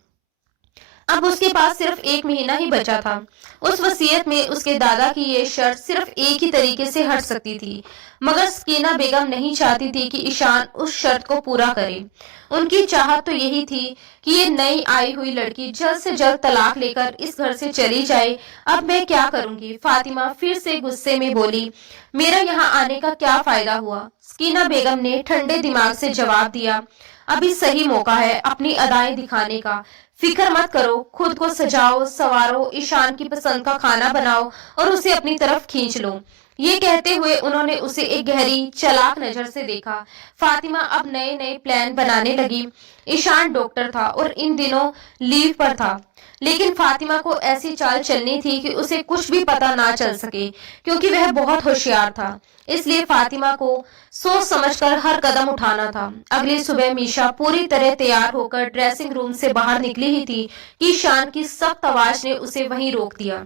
अब उसके पास सिर्फ 1 महीना ही बचा था। उस वसीयत में उसके दादा की ये शर्त सिर्फ एक ही तरीके से हट सकती थी, मगर सकीना बेगम नहीं चाहती थी कि ईशान उस शर्त को पूरा करे। उनकी चाहत तो यही थी कि ये नई आई हुई लड़की जल्द से जल्द तलाक लेकर इस घर से चली जाए। अब मैं क्या करूंगी? फातिमा फिर से गुस्से में बोली, मेरा यहाँ आने का क्या फायदा हुआ? सकीना बेगम ने ठंडे दिमाग से जवाब दिया, अभी सही मौका है अपनी अदाएं दिखाने का। फिक्र मत करो, खुद को सजाओ सवारो, ईशान की पसंद का खाना बनाओ और उसे अपनी तरफ खींच लो। ये कहते हुए उन्होंने उसे एक गहरी चालाक नजर से देखा। फातिमा अब नए नए प्लान बनाने लगी। ईशान डॉक्टर था और इन दिनों लीव पर था, लेकिन फातिमा को ऐसी चाल चलनी थी कि उसे कुछ भी पता ना चल सके, क्योंकि वह बहुत होशियार था। इसलिए फातिमा को सोच समझकर हर कदम उठाना था। अगली सुबह मीशा पूरी तरह तैयार होकर ड्रेसिंग रूम से बाहर निकली ही थी कि ईशान की सख्त आवाज ने उसे वहीं रोक दिया।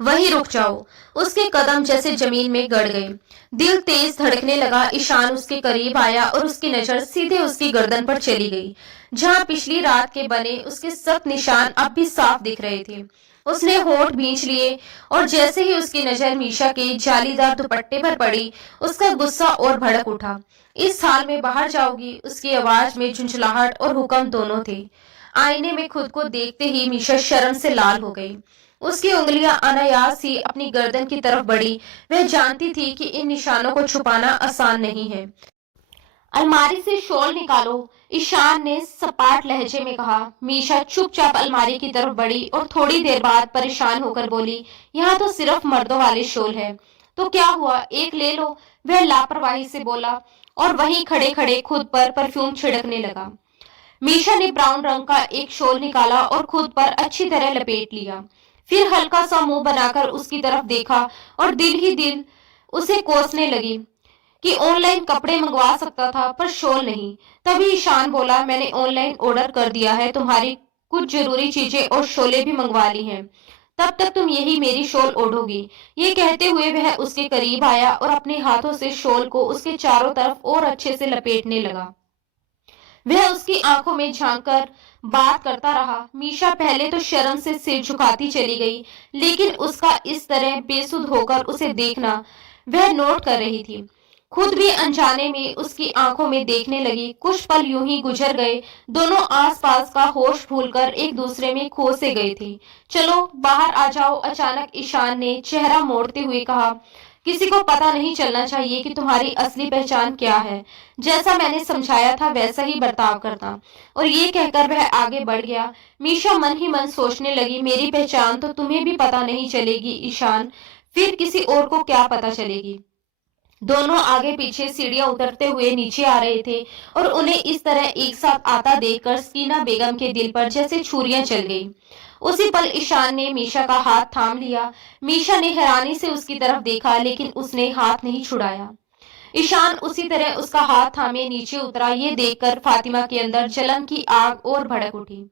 वहीं रुक जाओ। उसके कदम जैसे जमीन में गड़ गए। दिल तेज धड़कने लगा। ईशान उसके करीब आया और उसकी नजर सीधे उसकी गर्दन पर चली गई, जहां पिछली रात के बने उसके सख्त निशान अब भी साफ दिख रहे थे। उसने होंठ भींच लिए और जैसे ही उसकी नजर मीशा के जालीदार दुपट्टे पर पड़ी, उसका गुस्सा और भड़क उठा। इस हाल में बाहर जाओगी? उसकी आवाज में झुंझलाहट और हुक्म दोनों थे। आईने में खुद को देखते ही मीशा शर्म से लाल हो गई। उसकी उंगलियां अनायास ही अपनी गर्दन की तरफ बढ़ी। वह जानती थी कि इन निशानों को छुपाना आसान नहीं है। अलमारी से शॉल निकालो, ईशान ने सपाट लहजे में कहा। मीशा चुपचाप अलमारी की तरफ बढ़ी और थोड़ी देर बाद परेशान होकर बोली, यहाँ तो सिर्फ मर्दों वाले शॉल है। तो क्या हुआ, एक ले लो, वह लापरवाही से बोला और वहीं खड़े खड़े खुद पर परफ्यूम छिड़कने लगा। मीशा ने ब्राउन रंग का एक शॉल निकाला और खुद पर अच्छी तरह लपेट लिया। फिर हल्का सा मुंह बनाकर उसकी तरफ देखा और दिल ही दिल उसे कोसने लगी कि ऑनलाइन कपड़े मंगवा सकता था पर शॉल नहीं। तभी ईशान बोला, मैंने ऑनलाइन ऑर्डर कर दिया है, तुम्हारी कुछ जरूरी चीजें और शॉलें भी मंगवा ली हैं। तब तक तुम यही मेरी शॉल ओढ़ोगी। ये कहते हुए वह उसके करीब आया और अपने हाथों से शॉल को उसके चारों तरफ और अच्छे से लपेटने लगा। वह उसकी आंखों में झांककर बात करता रहा। मीशा पहले तो शर्म से सिर झुकाती चली गई, लेकिन उसका इस तरह बेसुध होकर उसे देखना वह नोट कर रही थी। खुद भी अनजाने में उसकी आंखों में देखने लगी। कुछ पल यूं ही गुजर गए। दोनों आसपास का होश भूलकर एक दूसरे में खो से गए थे। चलो बाहर आ जाओ, अचानक ईशान ने चेहरा मोड़ते हुए कहा। किसी को पता नहीं चलना चाहिए कि तुम्हारी असली पहचान क्या है। जैसा मैंने समझाया था वैसा ही बर्ताव करना। और ये कहकर वह आगे बढ़ गया। मीशा मन ही मन सोचने लगी, मेरी पहचान तो तुम्हें भी पता नहीं चलेगी ईशान, फिर किसी और को क्या पता चलेगी। दोनों आगे पीछे सीढ़ियां उतरते हुए नीचे आ रहे थे और उन्हें इस तरह एक साथ आता देखकर सकीना बेगम के दिल पर जैसे छुरियां चल गई। उसी पल ईशान ने मीशा का हाथ थाम लिया। मीशा ने हैरानी से उसकी तरफ देखा लेकिन उसने हाथ नहीं छुड़ाया। ईशान उसी तरह उसका हाथ थामे नीचे उतरा। ये देखकर फातिमा के अंदर जलन की आग और भड़क उठी।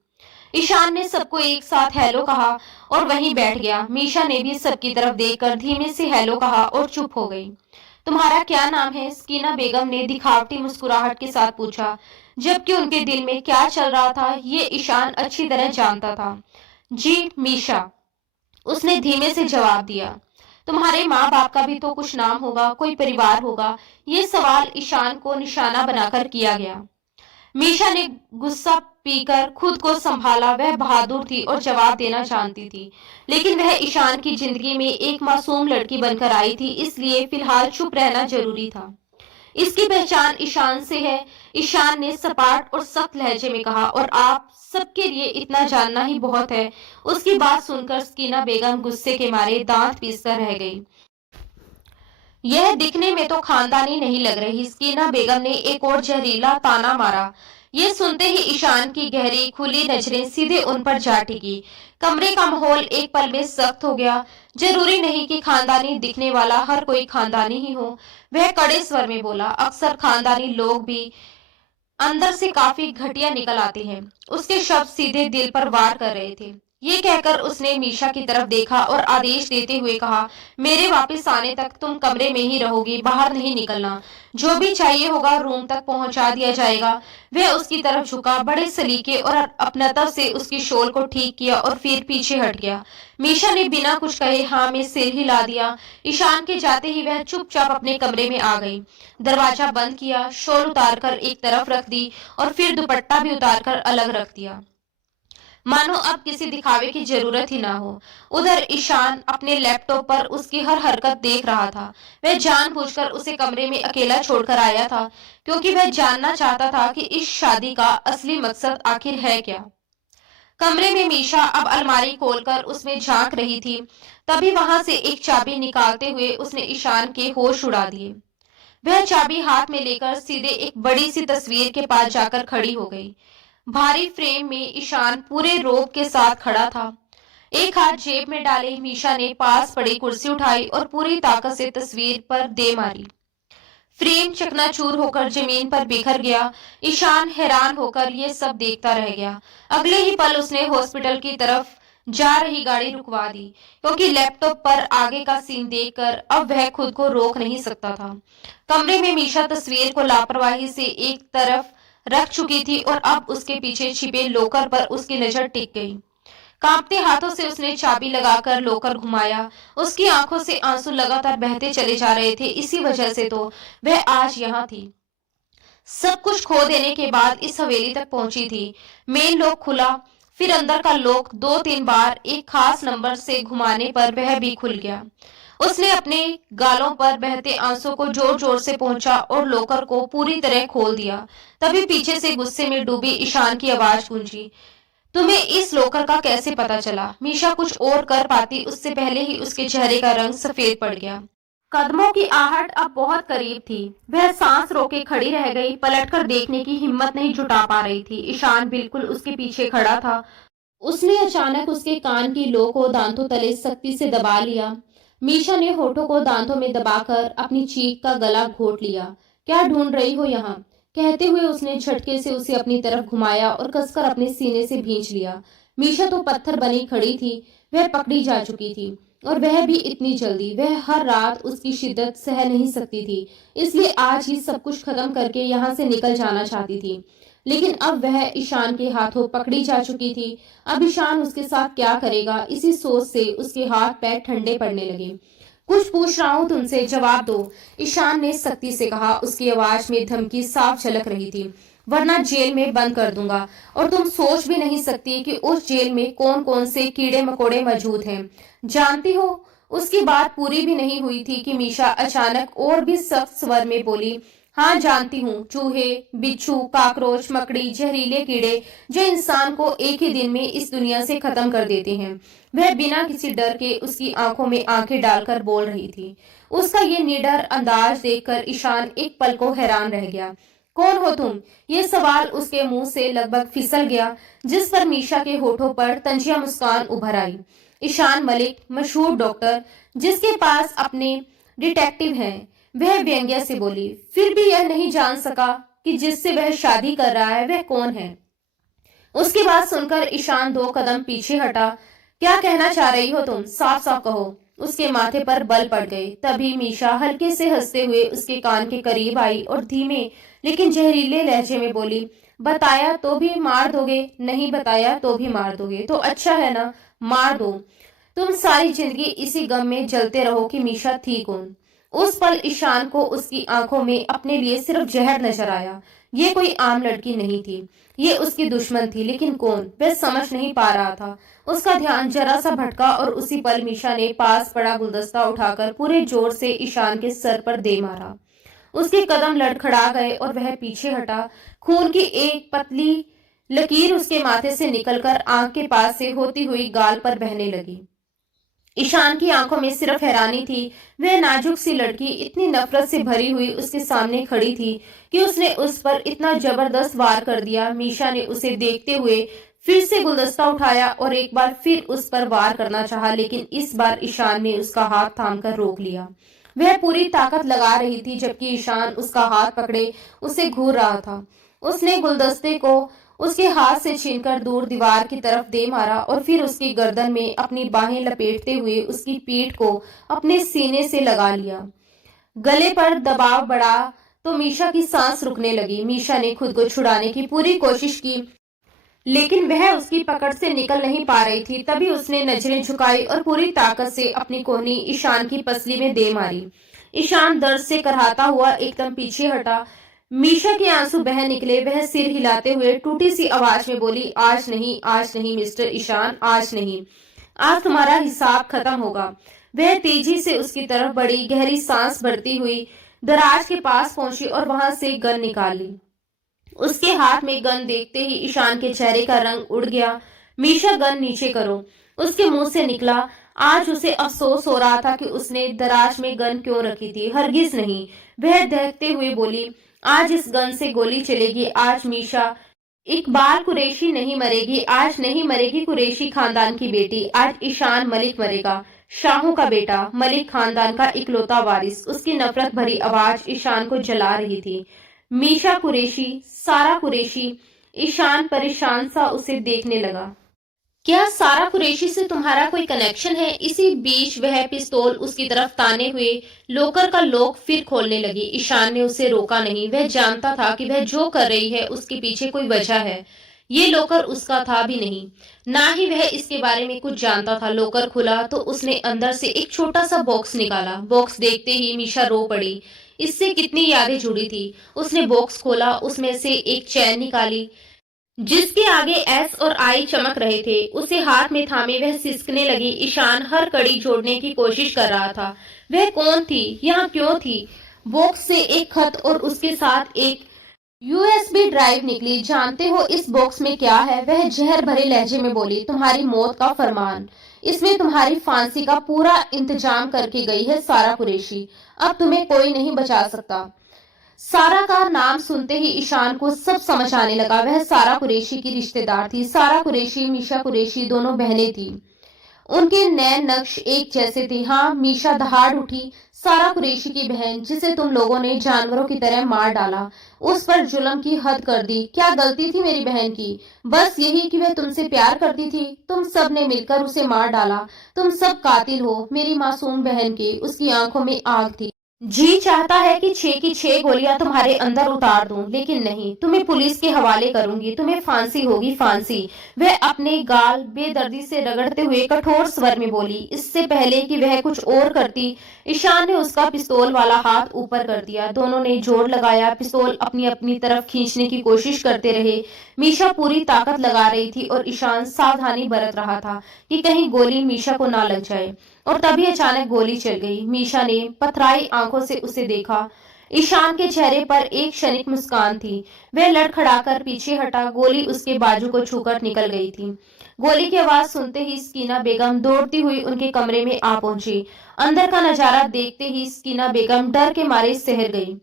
ईशान ने सबको एक साथ हेलो कहा और वहीं बैठ गया। मीशा ने भी सबकी तरफ देखकर धीमे से हेलो कहा और चुप हो गई। तुम्हारा क्या नाम है? सकीना बेगम ने दिखावटी मुस्कुराहट के साथ पूछा, जबकि उनके दिल में क्या चल रहा था ये ईशान अच्छी तरह जानता था। जी मीशा, उसने धीमे से जवाब दिया। तुम्हारे माँ बाप का भी तो कुछ नाम होगा, कोई परिवार होगा। ये सवाल ईशान को निशाना बनाकर किया गया। मीशा ने गुस्सा पीकर खुद को संभाला। वह बहादुर थी और जवाब देना जानती थी, लेकिन वह ईशान की जिंदगी में एक मासूम लड़की बनकर आई थी, इसलिए फिलहाल चुप रहना जरूरी था। इसकी पहचान ईशान से है। ईशान ने सपाट और सख्त लहजे में कहा, और आप सबके लिए इतना जानना ही बहुत है। उसकी बात सुनकर सकीना बेगम गुस्से के मारे दांत पीसकर रह गई। यह दिखने में तो खानदानी नहीं लग रही। सकीना बेगम ने एक और जहरीला ताना मारा। ये सुनते ही ईशान की गहरी खुली नजरें सीधे उन पर जा टिकी। कमरे का माहौल एक पल में सख्त हो गया। जरूरी नहीं कि खानदानी दिखने वाला हर कोई खानदानी ही हो, वह कड़े स्वर में बोला। अक्सर खानदानी लोग भी अंदर से काफी घटिया निकल आते हैं। उसके शब्द सीधे दिल पर वार कर रहे थे। ये कहकर उसने मीशा की तरफ देखा और आदेश देते हुए कहा, मेरे वापस आने तक तुम कमरे में ही रहोगी, बाहर नहीं निकलना। जो भी चाहिए होगा रूम तक पहुंचा दिया जाएगा। वह उसकी तरफ झुका, बड़े सलीके और अपनता से उसकी शॉल को ठीक किया और फिर पीछे हट गया। मीशा ने बिना कुछ कहे हाँ में सिर हिला दिया। ईशान के जाते ही वह चुपचाप अपने कमरे में आ गई। दरवाजा बंद किया, शॉल उतारकर एक तरफ रख दी और फिर दुपट्टा भी उतारकर अलग रख दिया, मानो अब किसी दिखावे की जरूरत ही ना हो। उधर ईशान अपने लैपटॉप पर उसकी हर हरकत देख रहा था। वह जानबूझकर उसे कमरे में अकेला छोड़कर आया था, क्योंकि वह जानना चाहता था कि इस शादी का असली मकसद आखिर है क्या। कमरे में मीशा अब अलमारी खोलकर उसमें झांक रही थी। तभी वहां से एक चाबी निकालते हुए उसने ईशान के होश उड़ा दिए। वह चाबी हाथ में लेकर सीधे एक बड़ी सी तस्वीर के पास जाकर खड़ी हो गई। भारी फ्रेम में ईशान पूरे रोब के साथ खड़ा था। एक हाथ जेब में डाले मीशा ने पास पड़ी कुर्सी उठाई और पूरी ताकत से तस्वीर पर दे मारी। फ्रेम चकनाचूर होकर जमीन पर बिखर गया। ईशान हैरान होकर ये सब देखता रह गया। अगले ही पल उसने हॉस्पिटल की तरफ जा रही गाड़ी रुकवा दी, क्योंकि लैपटॉप पर आगे का सीन देखकर अब वह खुद को रोक नहीं सकता था। कमरे में मीशा तस्वीर को लापरवाही से एक तरफ रख चुकी थी और अब उसके पीछे छिपे लॉकर पर उसकी नजर टिक गई। कांपते हाथों से उसने चाबी लगाकर लॉकर घुमाया। उसकी आंखों से आंसू लगातार बहते चले जा रहे थे। इसी वजह से तो वह आज यहाँ थी। सब कुछ खो देने के बाद इस हवेली तक पहुंची थी। मेन लॉक खुला, फिर अंदर का लॉक 2-3 बार एक खास नंबर से घुमाने पर वह भी खुल गया। उसने अपने गालों पर बहते आंसू को जोर जोर से पहुंचा और लॉकर को पूरी तरह खोल दिया। तभी पीछे से गुस्से में डूबी ईशान की आवाज गूंजी, तुम्हें इस लॉकर का कैसे पता चला? मीशा कुछ और कर पाती उससे पहले ही उसके चेहरे का रंग सफेद पड़ गया। कदमों की आहट अब बहुत करीब थी। वह सांस रोके खड़ी रह गई, पलटकर देखने की हिम्मत नहीं जुटा पा रही थी। ईशान बिल्कुल उसके पीछे खड़ा था। उसने अचानक उसके कान की लो को दांतों तले सख्ती से दबा लिया। मीशा ने होठों को दांतों में दबाकर अपनी चीख का गला घोट लिया। क्या ढूंढ रही हो यहाँ? कहते हुए उसने झटके से उसे अपनी तरफ घुमाया और कसकर अपने सीने से भींच लिया। मीशा तो पत्थर बनी खड़ी थी। वह पकड़ी जा चुकी थी और वह भी इतनी जल्दी। वह हर रात उसकी शिद्दत सह नहीं सकती थी, इसलिए आज ही सब कुछ खत्म करके यहाँ से निकल जाना चाहती थी। लेकिन अब वह ईशान के हाथों पकड़ी जा चुकी थी। अब ईशान उसके साथ क्या करेगा, इसी सोच से उसके हाथ पैर ठंडे पड़ने लगे। कुछ पूछ रहा हूँ तुमसे, जवाब दो, ईशान ने सख्ती से कहा। उसकी आवाज में धमकी साफ झलक रही थी। वरना जेल में बंद कर दूंगा, और तुम सोच भी नहीं सकती कि उस जेल में कौन कौन से कीड़े मकोड़े मौजूद हैं। जानती हो? उसकी बात पूरी भी नहीं हुई थी कि मीशा अचानक और भी सख्त स्वर में बोली, हाँ जानती हूँ, चूहे, बिच्छू, काकरोच, मकड़ी, जहरीले कीड़े जो इंसान को एक ही दिन में इस दुनिया से खत्म कर देते हैं। वह बिना किसी डर के उसकी आंखों में आंखें डालकर बोल रही थी। उसका ये निडर अंदाज देखकर ईशान एक पल को हैरान रह गया। कौन हो तुम? ये सवाल उसके मुंह से लगभग फिसल गया, जिस पर मीशा के होठों पर तंजिया मुस्कान उभर आई। ईशान मलिक, मशहूर डॉक्टर, जिसके पास अपने डिटेक्टिव हैं, वह व्यंग्य से बोली। फिर भी यह नहीं जान सका कि जिससे वह शादी कर रहा है वह कौन है। उसकी बात सुनकर ईशान 2 कदम पीछे हटा। क्या कहना चाह रही हो तुम? साफ साफ कहो। उसके माथे पर बल पड़ गए। तभी मीशा हल्के से हंसते हुए उसके कान के करीब आई और धीमे लेकिन जहरीले लहजे में बोली, बताया तो भी मार दोगे? नहीं बताया तो भी मार दोगे? तो अच्छा है ना, मार दो। तुम सारी जिंदगी इसी गम में जलते रहो कि मीशा थी कौन। उस पल ईशान को उसकी आंखों में अपने लिए सिर्फ जहर नजर आया। ये कोई आम लड़की नहीं थी, ये उसकी दुश्मन थी। लेकिन कौन, वह समझ नहीं पा रहा था। उसका ध्यान जरा सा भटका और उसी पल मीशा ने पास पड़ा गुलदस्ता उठाकर पूरे जोर से ईशान के सर पर दे मारा। उसके कदम लड़खड़ा गए और वह पीछे हटा। खून की एक पतली लकीर उसके माथे से निकलकर आंख के पास से होती हुई गाल पर बहने लगी। ईशान की आंखों में सिर्फ हैरानी थी। वह नाजुक सी लड़की इतनी नफरत से भरी हुई उसके सामने खड़ी थी कि उसने उस पर इतना जबरदस्त वार कर दिया। मीशा ने उसे देखते हुए फिर से गुलदस्ता उठाया और एक बार फिर उस पर वार करना चाहा, लेकिन इस बार ईशान ने उसका हाथ थामकर रोक लिया। वह पूरी ताकत लगा रही थी, जबकि ईशान उसका हाथ पकड़े उसे घूर रहा था। उसने गुलदस्ते को उसके हाथ से छीनकर दूर दीवार की तरफ दे मारा और फिर उसकी गर्दन में अपनी बाहें लपेटते हुए उसकी पीठ को अपने सीने से लगा लिया। गले पर दबाव बढ़ा तो मीशा की सांस रुकने लगी। मीशा ने खुद को छुड़ाने की पूरी कोशिश की, लेकिन वह उसकी पकड़ से निकल नहीं पा रही थी। तभी उसने नजरें झुकाई और पूरी ताकत से अपनी कोहनी ईशान की पसली में दे मारी। ईशान दर्द से कराहता हुआ एकदम पीछे हटा। मीशा के आंसू बह निकले। वह सिर हिलाते हुए टूटी सी आवाज में बोली, आज नहीं मिस्टर ईशान, आज नहीं। आज तुम्हारा हिसाब खत्म होगा। वह तेजी से उसकी तरफ बढ़ी, गहरी सांस भरती हुई दराज के पास पहुंची और वहां से गन निकाल ली। उसके हाथ में गन देखते ही ईशान के चेहरे का रंग उड़ गया। मीशा, गन नीचे करो, उसके मुंह से निकला। आज उसे अफसोस हो रहा था कि उसने दराज में गन क्यों रखी थी। हरगिज नहीं। वह दहकते हुए बोली, आज इस गन से गोली चलेगी। आज मीशा इकबाल कुरैशी नहीं मरेगी। आज नहीं मरेगी कुरैशी खानदान की बेटी। आज ईशान मलिक मरेगा, शाहों का बेटा, मलिक खानदान का इकलौता वारिस। उसकी नफरत भरी आवाज ईशान को जला रही थी। मीशा कुरैशी, सारा कुरैशी। ईशान परेशान सा उसे देखने लगा। क्या सारा कुरैशी से तुम्हारा कोई कनेक्शन है? इसी बीच वह पिस्तौल उसकी तरफ ताने हुए लोकर का लॉक फिर खोलने लगी। ईशान ने उसे रोका नहीं। वह जानता था कि वह जो कर रही है उसके पीछे कोई वजह है। ये लोकर उसका था भी नहीं, ना ही वह इसके बारे में कुछ जानता था। लोकर खुला तो उसने अंदर से एक छोटा सा बॉक्स निकाला। बॉक्स देखते ही मीशा रो पड़ी। इससे कितनी यादें जुड़ी थी। उसने बॉक्स खोला, उसमें से एक चैन निकाली जिसके आगे एस और आई चमक रहे थे। उसे हाथ में थामे वह सिसकने लगी। ईशान हर कड़ी जोड़ने की कोशिश कर रहा था। वह कौन थी, यहाँ क्यों थी? बॉक्स से एक खत और उसके साथ एक यूएसबी ड्राइव निकली। जानते हो इस बॉक्स में क्या है? वह जहर भरे लहजे में बोली, तुम्हारी मौत का फरमान। इसमें तुम्हारी फांसी का पूरा इंतजाम करके गई है सारा कुरैशी। अब तुम्हें कोई नहीं बचा सकता। सारा का नाम सुनते ही ईशान को सब समझ आने लगा। वह सारा कुरैशी की रिश्तेदार थी। सारा कुरैशी, मीशा कुरैशी दोनों बहनें थी। उनके नैन नक्श एक जैसे थे। हाँ, मीशा दहाड़ उठी। सारा कुरैशी की बहन, जिसे तुम लोगों ने जानवरों की तरह मार डाला, उस पर जुल्म की हद कर दी। क्या गलती थी मेरी बहन की? बस यही कि वह तुमसे प्यार करती थी। तुम सब ने मिलकर उसे मार डाला। तुम सब कातिल हो मेरी मासूम बहन के। उसकी आंखों में आग थी। जी चाहता है कि 6 की 6 गोलियां तुम्हारे अंदर उतार दूं, लेकिन नहीं, तुम्हें पुलिस के हवाले करूंगी। तुम्हें फांसी होगी, फांसी। वह अपने गाल बेदर्दी से रगड़ते हुए कठोर स्वर में बोली। इससे पहले कि वह कुछ और करती, ईशान ने उसका पिस्तौल वाला हाथ ऊपर कर दिया। दोनों ने जोर लगाया। पिस्तौल अपनी अपनी तरफ खींचने की कोशिश करते रहे। मीशा पूरी ताकत लगा रही थी और ईशान सावधानी बरत रहा था कि कहीं गोली मीशा को ना लग जाए। और तभी अचानक गोली चल गई। मीशा ने पथराई आंखों से उसे देखा। ईशान के चेहरे पर एक क्षणिक मुस्कान थी। वह लड़खड़ाकर पीछे हटा, गोली उसके बाजू को छूकर निकल गई थी। गोली की आवाज सुनते ही स्कीना बेगम दौड़ती हुई उनके कमरे में आ पहुंची। अंदर का नजारा देखते ही स्कीना बेगम डर के मारे सहर गई।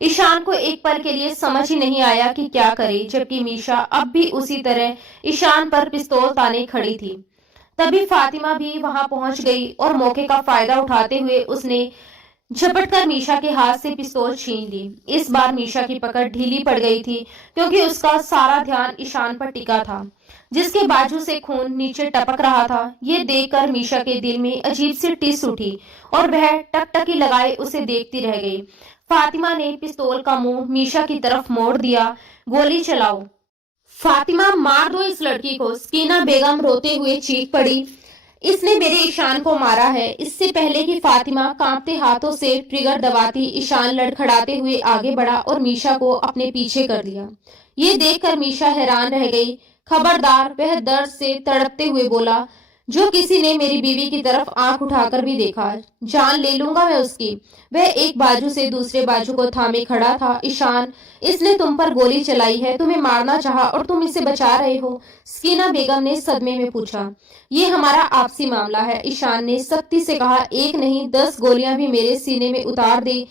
ईशान को एक पल के लिए समझ ही नहीं आया कि क्या करे, जबकि मीशा अब भी उसी तरह ईशान पर पिस्तौल ताने खड़ी थी। तभी फातिमा भी वहां पहुंच गई और मौके का फायदा उठाते हुए उसने झपटकर मीशा के हाथ से पिस्तौल छीन ली। इस बार मीशा की पकड़ ढीली पड़ गई थी, क्योंकि उसका सारा ध्यान ईशान पर टिका था, जिसके बाजू से खून नीचे टपक रहा था। ये देखकर मीशा के दिल में अजीब सी टिस उठी और वह टकटकी लगाए उसे देखती रह गई। फातिमा ने पिस्तौल का मुंह मीशा की तरफ मोड़ दिया। गोली चलाओ फातिमा, मार दो इस लड़की को, स्कीना बेगम रोते हुए चीख पड़ी। इसने मेरे ईशान को मारा है। इससे पहले कि फातिमा कांपते हाथों से ट्रिगर दबाती, ईशान लड़खड़ाते हुए आगे बढ़ा और मीशा को अपने पीछे कर लिया। ये देखकर मीशा हैरान रह गई। खबरदार, वह दर्द से तड़पते हुए बोला। जो किसी ने मेरी बीवी की तरफ आंख उठाकर भी देखा, जान ले लूंगा मैं उसकी। वह एक बाजू से दूसरे बाजू को थामे खड़ा था। ईशान, इसने तुम पर गोली चलाई है, तुम्हें मारना चाहा और तुम इसे बचा रहे हो? स्कीना बेगम ने सदमे में पूछा। ये हमारा आपसी मामला है, ईशान ने सख्ती से कहा। एक नहीं 10 गोलियां भी मेरे सीने में उतार दे,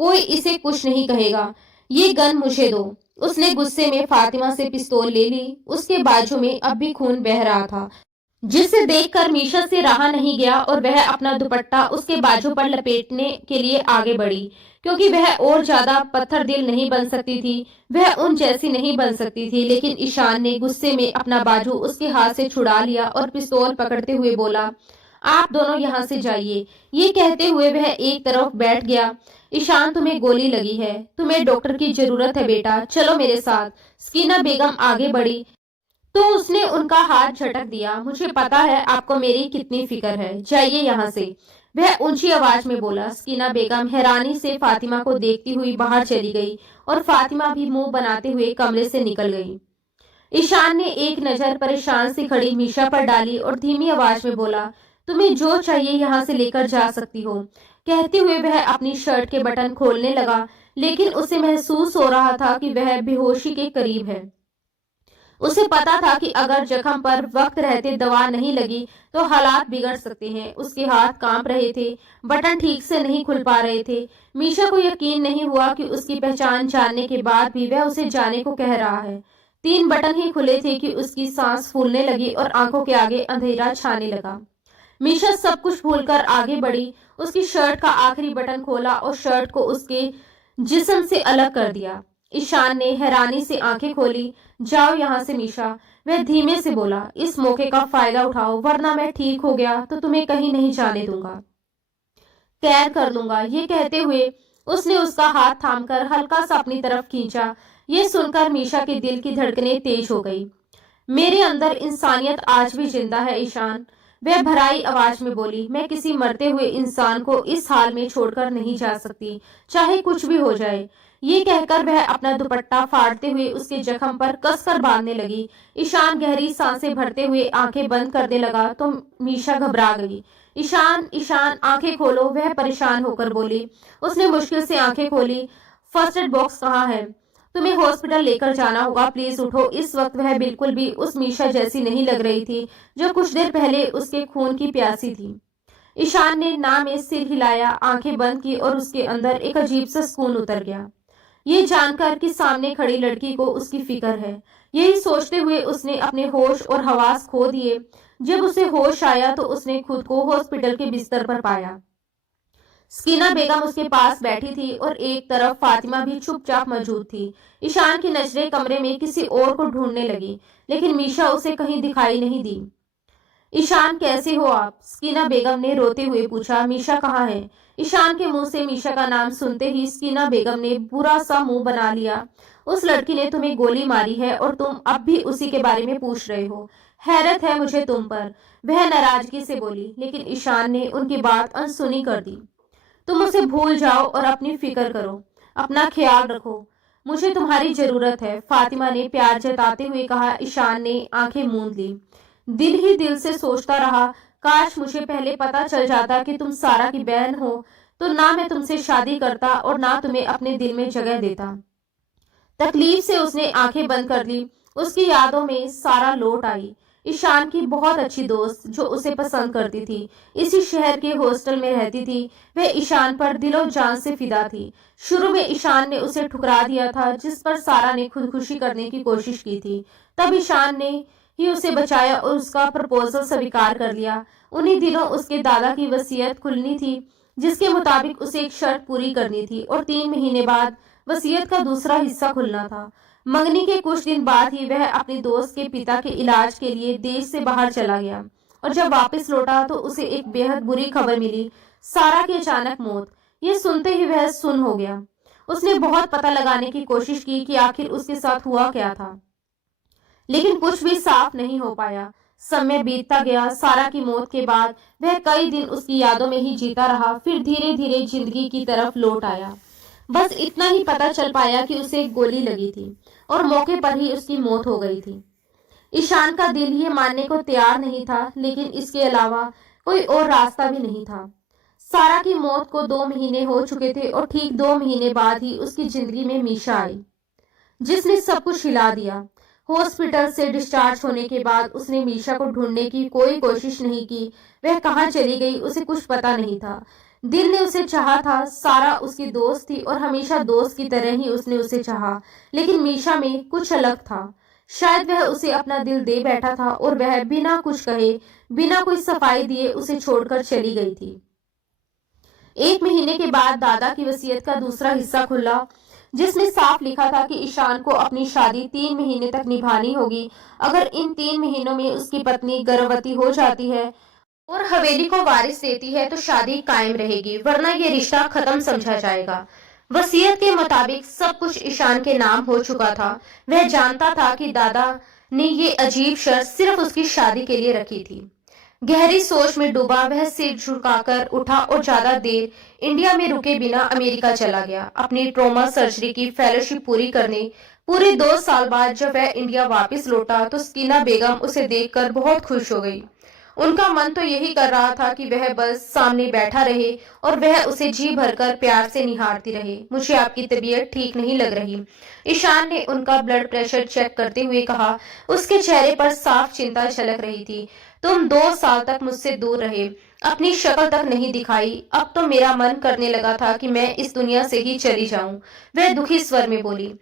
कोई इसे कुछ नहीं कहेगा। ये गन मुझे दो। उसने गुस्से में फातिमा से पिस्तौल ले ली। उसके बाजू में अब भी खून बह रहा था, जिसे देखकर मीशा से रहा नहीं गया और वह अपना दुपट्टा उसके बाजू पर लपेटने के लिए आगे बढ़ी, क्योंकि वह और ज्यादा पत्थर दिल नहीं बन सकती थी। वह उन जैसी नहीं बन सकती थी। लेकिन ईशान ने गुस्से में अपना बाजू उसके हाथ से छुड़ा लिया और पिस्तौल पकड़ते हुए बोला, आप दोनों यहाँ से जाइए। ये कहते हुए वह एक तरफ बैठ गया। ईशान, तुम्हें गोली लगी है, तुम्हें डॉक्टर की जरूरत है बेटा, चलो मेरे साथ। स्कीना बेगम आगे बढ़ी तो उसने उनका हाथ झटक दिया। मुझे पता है आपको मेरी कितनी फिक्र है, जाइए यहाँ से, वह ऊंची आवाज में बोला। स्कीना बेगम हैरानी से फातिमा को देखती हुई बाहर चली गई और फातिमा भी मुंह बनाते हुए कमरे से निकल गई। ईशान ने एक नजर परेशान सी खड़ी मीशा पर डाली और धीमी आवाज में बोला, तुम्हें जो चाहिए यहाँ से लेकर जा सकती हो। कहते हुए वह अपनी शर्ट के बटन खोलने लगा, लेकिन उसे महसूस हो रहा था कि वह बेहोशी के करीब है। उसे पता था कि अगर जख्म पर वक्त रहते दवा नहीं लगी तो हालात बिगड़ सकते हैं। उसके हाथ कांप रहे थे, बटन ठीक से नहीं खुल पा रहे थे। मीशा को यकीन नहीं हुआ कि उसकी पहचान जानने के बाद भी वह उसे जाने को कह रहा है। 3 बटन ही खुले थे कि उसकी सांस फूलने लगी और आंखों के आगे अंधेरा छाने लगा। मीशा सब कुछ भूलकर आगे बढ़ी, उसकी शर्ट का आखिरी बटन खोला और शर्ट को उसके जिस्म से अलग कर दिया। ईशान ने हैरानी से आंखें खोली। जाओ यहाँ से मीशा, वह धीमे से बोला। इस मौके का फायदा उठाओ, वरना मैं ठीक हो गया तो तुम्हें कहीं नहीं जाने दूंगा, कैद कर लूंगा। ये कहते हुए उसने उसका हाथ थामकर हल्का सा अपनी तरफ खींचा। ये सुनकर मीशा के दिल की धड़कनें तेज हो गई। मेरे अंदर इंसानियत आज भी जिंदा है ईशान, वह भराई आवाज में बोली। मैं किसी मरते हुए इंसान को इस हाल में छोड़कर नहीं जा सकती, चाहे कुछ भी हो जाए। ये कहकर वह अपना दुपट्टा फाड़ते हुए उसके जख्म पर कसकर बांधने लगी। ईशान गहरी सांसें भरते हुए आंखें बंद करने लगा तो मीशा घबरा गई। ईशान, ईशान, आंखें खोलो, वह परेशान होकर बोली। उसने मुश्किल से आंखें खोली। फर्स्ट एड बॉक्स कहाँ है? तुम्हें हॉस्पिटल लेकर जाना होगा, प्लीज उठो। इस वक्त वह बिल्कुल भी उस मीशा जैसी नहीं लग रही थी जो कुछ देर पहले उसके खून की प्यासी थी। ईशान ने ना में सिर हिलाया, आंखें बंद की और उसके अंदर एक अजीब सा सुकून उतर गया। ये जानकर कि सामने खड़ी लड़की को उसकी फिक्र है। यही सोचते हुए उसने अपने होश और हवास खो दिए। जब उसे होश आया तो उसने खुद को हॉस्पिटल के बिस्तर पर पाया। स्कीना बेगम उसके पास बैठी थी और एक तरफ फातिमा भी चुपचाप मौजूद थी। ईशान की नजरें कमरे में किसी और को ढूंढने लगी, लेकिन मीशा उसे कहीं दिखाई नहीं दी। ईशान, कैसे हो आप? स्कीना बेगम ने रोते हुए पूछा। मीशा कहाँ है? ईशान के मुंह से मीशा का नाम सुनते ही स्कीना बेगम ने बुरा सा मुंह बना लिया। उस लड़की ने तुम्हें गोली मारी है और तुम अब भी उसी के बारे में पूछ रहे हो? हैरत है मुझे तुम पर, वह नाराजगी से बोली। लेकिन ईशान ने उनकी बात अनसुनी कर दी। तुम उसे भूल जाओ और अपनी फिक्र करो, अपना ख्याल रखो, मुझे तुम्हारी जरूरत है, फातिमा ने प्यार जताते हुए कहा। ईशान ने आंखें मूंद ली। दिल ही दिल से सोचता रहा, काश मुझे पहले पता चल जाता कि तुम सारा की बहन हो तो ना मैं तुमसे शादी करता और ना तुम्हें अपने दिल में जगह देता। तकलीफ से उसने आंखें बंद कर ली। उसकी यादों में सारा लौट आई। ईशान की बहुत अच्छी दोस्त जो उसे पसंद करती थी, इसी शहर के हॉस्टल में रहती थी। वह ईशान पर दिलो जान से फिदा थी। शुरू में ईशान ने उसे ठुकरा दिया था, जिस पर सारा ने खुदकुशी करने की कोशिश की थी। तब ईशान ने ही उसे बचाया और उसका प्रपोजल स्वीकार कर लिया। उन्हीं दिनों उसके दादा की वसीयत खुलनी थी, जिसके मुताबिक उसे एक शर्त पूरी करनी थी और 3 महीने बाद वसीयत का दूसरा हिस्सा खुलना था। मंगनी के कुछ दिन बाद ही वह अपने दोस्त के पिता के इलाज के लिए देश से बाहर चला गया और जब वापस लौटा तो उसे एक बेहद बुरी खबर मिली, सारा की अचानक मौत। ये सुनते ही वह सुन्न हो गया। उसने बहुत पता लगाने की कोशिश की कि आखिर उसके साथ हुआ क्या था, लेकिन कुछ भी साफ नहीं हो पाया। समय बीतता गया। सारा की मौत के बाद वह कई दिन उसकी यादों में ही जीता रहा, फिर धीरे धीरे जिंदगी की तरफ लौट आया। बस इतना ही पता चल पाया कि उसे एक गोली लगी थी और मौके पर ही उसकी मौत हो गई थी। ईशान का दिल ये मानने को तैयार नहीं था, लेकिन इसके अलावा कोई और रास्ता भी नहीं था। सारा की मौत को 2 महीने हो चुके थे और ठीक 2 महीने बाद ही उसकी जिंदगी में मीशा आई, जिसने सब कुछ हिला दिया। हॉस्पिटल से डिस्चार्ज होने के बाद उसने मीशा को ढूंढने की कोई कोशिश नहीं की। वह कहाँ चली गई उसे कुछ पता नहीं था। दिल ने उसे चाहा था, सारा उसकी दोस्त थी और हमेशा दोस्त की तरह ही उसने उसे चाहा, लेकिन मीशा में कुछ अलग था। शायद वह उसे अपना दिल दे बैठा था और वह बिना कुछ कहे, बिना कोई सफाई दिए उसे छोड़कर चली गई थी। 1 महीने के बाद दादा की वसीयत का दूसरा हिस्सा खुला, जिसमें साफ लिखा था कि ईशान को अपनी शादी 3 महीने तक निभानी होगी। अगर इन 3 महीनों में उसकी पत्नी गर्भवती हो जाती है और हवेली को वारिस देती है तो शादी कायम रहेगी, वरना ये रिश्ता खत्म समझा जाएगा। वसीयत के मुताबिक सब कुछ ईशान के नाम हो चुका था। वह जानता था कि दादा ने ये अजीब शर्त सिर्फ उसकी शादी के लिए रखी थी। गहरी सोच में डूबा वह सिर झुकाकर उठा और ज्यादा देर इंडिया में रुके बिना अमेरिका चला गया, अपनी ट्रॉमा सर्जरी की फेलोशिप पूरी करने। पूरे 2 साल बाद जब वह इंडिया वापस लौटा तो स्कीना बेगम उसे देखकर बहुत खुश हो गई। उनका मन तो यही कर रहा था कि वह बस सामने बैठा रहे और वह उसे जी भरकर प्यार से निहारती रहे। मुझे आपकी तबीयत ठीक नहीं लग रही, ईशान ने उनका ब्लड प्रेशर चेक करते हुए कहा। उसके चेहरे पर साफ चिंता झलक रही थी। तुम 2 साल तक मुझसे दूर रहे, अपनी शक्ल तक नहीं दिखाई। अब तो मेरा मन करने लगा था कि मैं इस दुनिया से ही चली जाऊं, वह दुखी स्वर में बोली।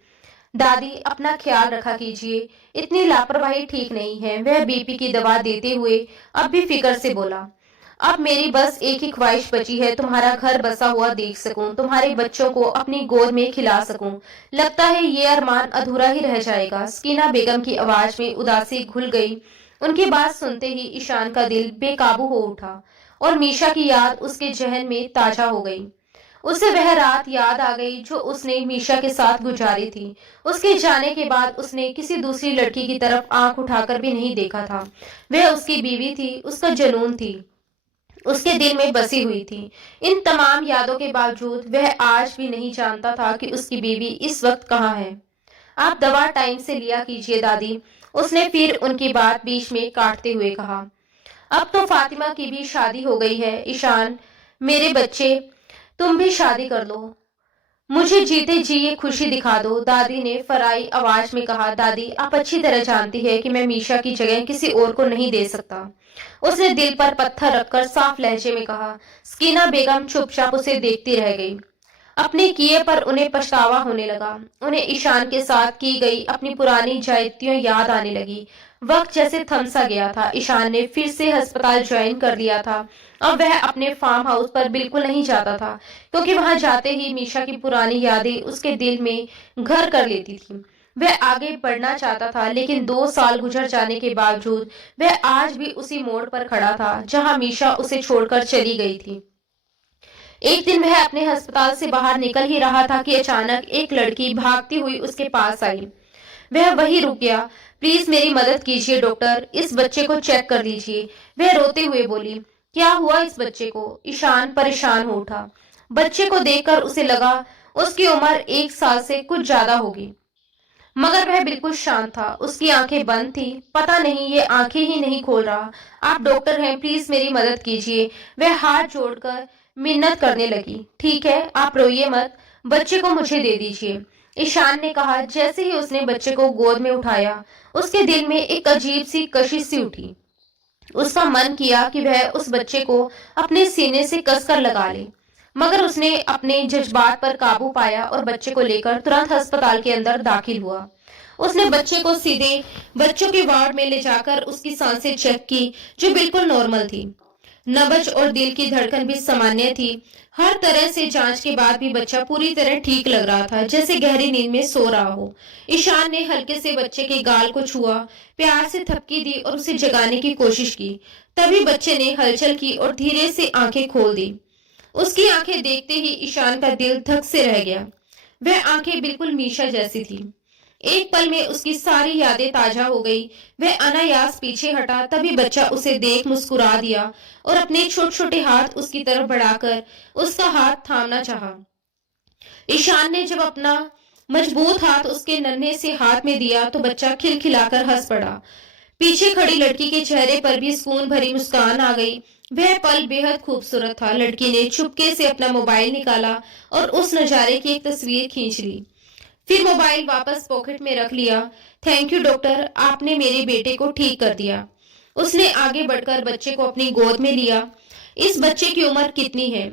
दादी अपना ख्याल रखा कीजिए, इतनी लापरवाही ठीक नहीं है, वह बीपी की दवा देते हुए अब भी फिक्र से बोला। अब मेरी बस एक ही ख्वाहिश बची है, तुम्हारा घर बसा हुआ देख सकूं, तुम्हारे बच्चों को अपनी गोद में खिला सकूं। लगता है ये अरमान अधूरा ही रह जाएगा। स्कीना बेगम की आवाज में उदासी घुल गई। उनकी बात सुनते ही ईशान का दिल बेकाबू हो उठा और मीशा की याद उसके जहन में ताजा हो गई। उसे वह रात याद आ गई जो उसने मीशा के साथ गुजारी थी। उसके जाने के बाद उसने किसी दूसरी लड़की की तरफ आंख उठाकर भी नहीं देखा था। वह उसकी बीवी थी, उसका जुनून थी, उसके दिल में बसी हुई थी। इन तमाम यादों के बावजूद वह आज भी नहीं जानता था कि उसकी बीवी इस वक्त कहाँ है। आप दवा टाइम से लिया कीजिए दादी, उसने फिर उनकी बात बीच में काटते हुए कहा। अब तो फातिमा की भी शादी हो गई है। ईशान, मेरे बच्चे, तुम भी शादी कर लो, मुझे जीते जी ये खुशी दिखा दो, दादी ने फराई आवाज में कहा। दादी, आप अच्छी तरह जानती है कि मैं मीशा की जगह किसी और को नहीं दे सकता, उसने दिल पर पत्थर रखकर साफ लहजे में कहा। स्कीना बेगम चुपचाप उसे देखती रह गई। अपने किए पर उन्हें पछतावा होने लगा। उन्हें ईशान के साथ की गई अपनी पुरानी ज्यादतियां याद आने लगी। वक्त जैसे थम सा गया था। ईशान ने फिर से अस्पताल ज्वाइन कर लिया था। अब वह अपने फार्म हाउस पर बिल्कुल नहीं जाता था, क्योंकि वहां जाते ही मीशा की पुरानी यादें उसके दिल में घर कर लेती थी। वह आगे बढ़ना चाहता था, लेकिन 2 साल गुजर जाने के बावजूद वह आज भी उसी मोड़ पर खड़ा था जहां मीशा उसे छोड़कर चली गई थी। एक दिन वह अपने अस्पताल से बाहर निकल ही रहा था कि अचानक एक लड़की भागती हुई उसके पास आई। वह वहीं रुक गया। प्लीज मेरी मदद कीजिए डॉक्टर, इस बच्चे को चेक कर लीजिए, वह रोते हुए बोली। क्या हुआ इस बच्चे को? ईशान परेशान हो उठा। बच्चे को देखकर उसे लगा उसकी उम्र 1 साल से कुछ ज्यादा होगी, मगर वह बिल्कुल शांत था। उसकी आंखें बंद थी। पता नहीं ये आंखें ही नहीं खोल रहा। आप डॉक्टर हैं, प्लीज मेरी मदद कीजिए, वह हाथ जोड़कर मिन्नत करने लगी। ठीक है, आप रोइए मत, बच्चे को मुझे दे दीजिए, ईशान ने कहा। जैसे ही उसने बच्चे को गोद में उठाया, उसके दिल में एक अजीब सी कशिश सी उठी। उसका मन किया कि वह उस बच्चे को अपने सीने से कसकर लगा ले, मगर उसने अपने जज्बात पर काबू पाया और बच्चे को लेकर तुरंत अस्पताल के अंदर दाखिल हुआ। उसने बच्चे को सीधे बच्चों के वार्ड में ले जाकर उसकी सांसें चेक की, जो बिल्कुल नॉर्मल थी। नब्ज और दिल की धड़कन भी सामान्य थी। हर तरह से जांच के बाद भी बच्चा पूरी तरह ठीक लग रहा था, जैसे गहरी नींद में सो रहा हो। ईशान ने हल्के से बच्चे के गाल को छुआ, प्यार से थपकी दी और उसे जगाने की कोशिश की। तभी बच्चे ने हलचल की और धीरे से आंखें खोल दी। उसकी आंखें देखते ही ईशान का दिल धक से रह गया। वह आंखें बिल्कुल मीशा जैसी थी। एक पल में उसकी सारी यादें ताजा हो गई। वह अनायास पीछे हटा, तभी बच्चा उसे देख मुस्कुरा दिया और अपने छोटे छोटे हाथ उसकी तरफ बढ़ाकर उसका हाथ थामना चाहा। ईशान ने जब अपना मजबूत हाथ उसके नन्हे से हाथ में दिया तो बच्चा खिलखिलाकर हंस पड़ा। पीछे खड़ी लड़की के चेहरे पर भी सुकून भरी मुस्कान आ गई। वह पल बेहद खूबसूरत था। लड़की ने चुपके से अपना मोबाइल निकाला और उस नजारे की एक तस्वीर खींच ली। फिर मोबाइल वापस पॉकेट में रख लिया। थैंक यू डॉक्टर, आपने मेरे बेटे को ठीक कर दिया। उसने आगे बढ़कर बच्चे को अपनी गोद में लिया। इस बच्चे की उम्र कितनी है?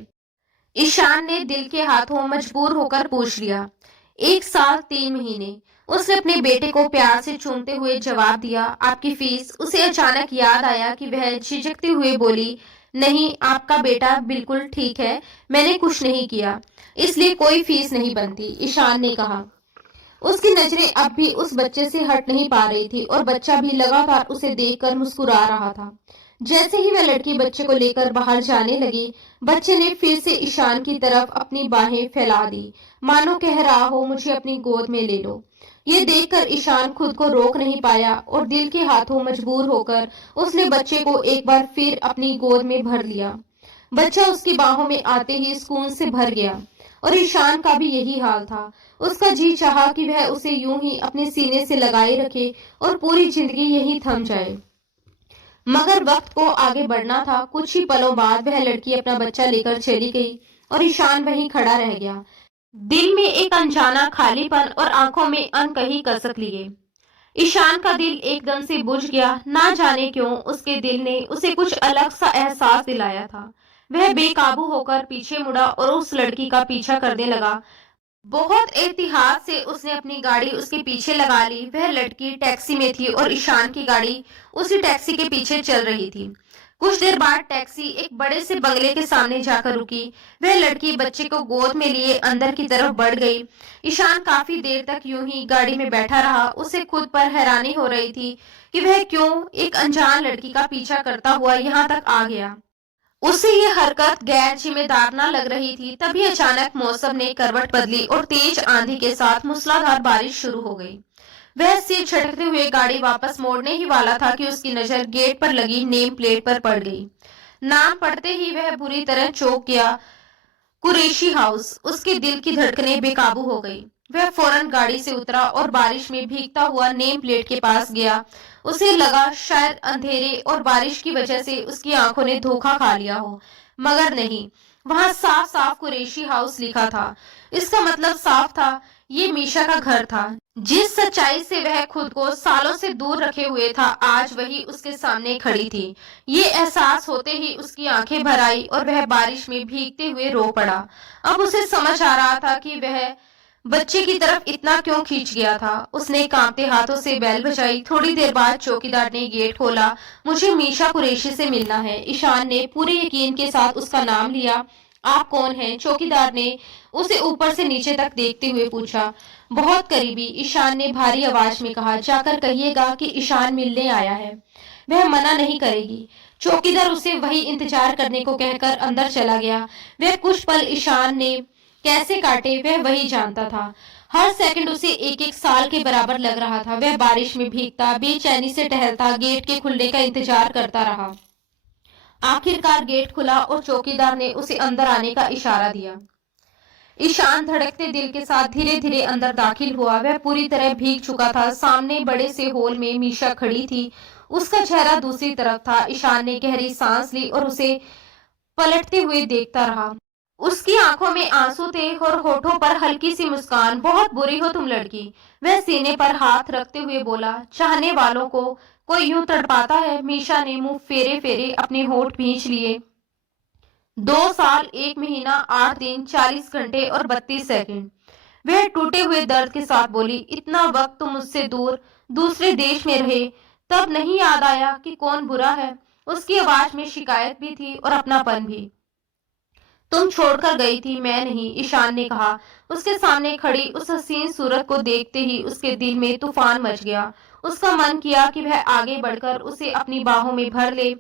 ईशान ने दिल के हाथों मजबूर होकर पूछ लिया। 1 साल 3 महीने। उसने अपने बेटे को प्यार से चूमते हुए जवाब दिया। आपकी फीस? उसे अचानक याद आया कि वह झिझकते हुए बोली, नहीं, आपका बेटा बिल्कुल ठीक है, मैंने कुछ नहीं किया, इसलिए कोई फीस नहीं बनती, ईशान ने कहा। उसकी नजरें अब भी उस बच्चे से हट नहीं पा रही थी और बच्चा भी लगातार उसे देखकर मुस्कुरा रहा था। जैसे ही वह लड़की बच्चे को लेकर बाहर जाने लगी, बच्चे ने फिर से ईशान की तरफ अपनी बाहें फैला दी, मानो कह रहा हो, मुझे अपनी गोद में ले लो। ये देखकर ईशान खुद को रोक नहीं पाया और दिल के हाथों मजबूर होकर उसने बच्चे को एक बार फिर अपनी गोद में भर लिया। बच्चा उसकी बाहों में आते ही सुकून से भर गया और ईशान का भी यही हाल था। उसका जी चाहा कि वह उसे यूं ही अपने सीने से लगाए रखे और पूरी जिंदगी यहीं थम जाए। मगर वक्त को आगे बढ़ना था। कुछ ही पलों बाद वह लड़की अपना बच्चा लेकर चली गई और ईशान वहीं खड़ा रह गया, दिल में एक अनजाना खालीपन और आंखों में अनकही कसक लिए। ईशान का दिल एकदम से बुझ गया। ना जाने क्यों उसके दिल ने उसे कुछ अलग सा एहसास दिलाया था। वह बेकाबू होकर पीछे मुड़ा और उस लड़की का पीछा करने लगा। बहुत एहतियात से उसने अपनी गाड़ी उसके पीछे लगा ली। वह लड़की टैक्सी में थी और ईशान की गाड़ी उसी टैक्सी के पीछे चल रही थी। कुछ देर बाद टैक्सी एक बड़े से बंगले के सामने जाकर रुकी। वह लड़की बच्चे को गोद में लिए अंदर की तरफ बढ़ गई। ईशान काफी देर तक यूं ही गाड़ी में बैठा रहा। उसे खुद पर हैरानी हो रही थी कि वह क्यों एक अनजान लड़की का पीछा करता हुआ यहाँ तक आ गया। उसे ये हरकत गैर जिम्मेदार न लग रही थी। तभी अचानक मौसम ने करवट बदली और तेज आंधी के साथ मूसलाधार बारिश शुरू हो गई। वह सिर झटकते हुए गाड़ी वापस मोड़ने ही वाला था कि उसकी नजर गेट पर लगी नेम प्लेट पर पड़ गई। नाम पढ़ते ही वह बुरी तरह चौंक गया। कुरैशी हाउस। उसके दिल की धड़कनें बेकाबू हो गई। वह फौरन गाड़ी से उतरा और बारिश में भीगता हुआ नेम प्लेट के पास गया। उसे लगा शायद अंधेरे और बारिश की वजह से उसकी आंखों ने धोखा खा लिया हो, मगर नहीं, वहां साफ साफ कुरैशी हाउस लिखा था। इसका मतलब साफ था, ये मीशा का घर था। जिस सच्चाई से वह खुद को सालों से दूर रखे हुए था, आज वही उसके सामने खड़ी थी। ये एहसास होते ही उसकी आंखें भर आई और वह बारिश में भीगते हुए रो पड़ा। अब उसे समझ आ रहा था कि वह बच्चे की तरफ इतना क्यों खींच गया था। उसने कांपते हाथों से बेल बजाई। थोड़ी देर बाद चौकीदार ने गेट खोला। मुझे मीशा कुरैशी से मिलना है। ईशान ने पूरे यकीन के साथ उसका नाम लिया। आप कौन हैं? चौकीदार ने उसे ऊपर से नीचे तक देखते हुए पूछा। बहुत करीबी, ईशान ने भारी आवाज में कहा। जाकर कहिएगा कि ईशान मिलने आया है, वह मना नहीं करेगी। चौकीदार उसे वही इंतजार करने को कहकर अंदर चला गया। वह कुछ पल ईशान ने कैसे काटे वह वही जानता था। हर सेकंड उसे एक एक साल के बराबर लग रहा था। वह बारिश में भीगता, बेचैनी से टहलता, गेट के खुलने का इंतजार करता रहा। आखिरकार गेट खुला और चौकीदार ने उसे अंदर आने का इशारा दिया। ईशान धड़कते दिल के साथ धीरे धीरे अंदर दाखिल हुआ। वह पूरी तरह भीग चुका था। सामने बड़े से हॉल में मीशा खड़ी थी। उसका चेहरा दूसरी तरफ था। ईशान ने गहरी सांस ली और उसे पलटते हुए देखता रहा। उसकी आंखों में आंसू थे और होठों पर हल्की सी मुस्कान। बहुत बुरी हो तुम लड़की। वह सीने पर हाथ रखते हुए बोला। चाहने वालों को कोई यूं तड़पाता है? मीशा ने मुंह फेरे फेरे अपने होठ भींच लिए। 2 साल, 1 महीना, 8 दिन, 40 घंटे और 32 सेकंड। वह टूटे हुए दर्द के साथ बोली। इतना वक्त तुम मुझसे दूर दूसरे देश में रहे, तब नहीं याद आया कि कौन बुरा है? उसकी आवाज में शिकायत भी थी और अपनापन भी। तुम छोड़कर गई थी, मैं नहीं, ईशान ने कहा। उसके सामने खड़ी उस हसीन सूरत को देखते ही उसके दिल में तूफान मच गया। उसका मन किया कि वह आगे बढ़कर उसे अपनी बाहों में भर ले।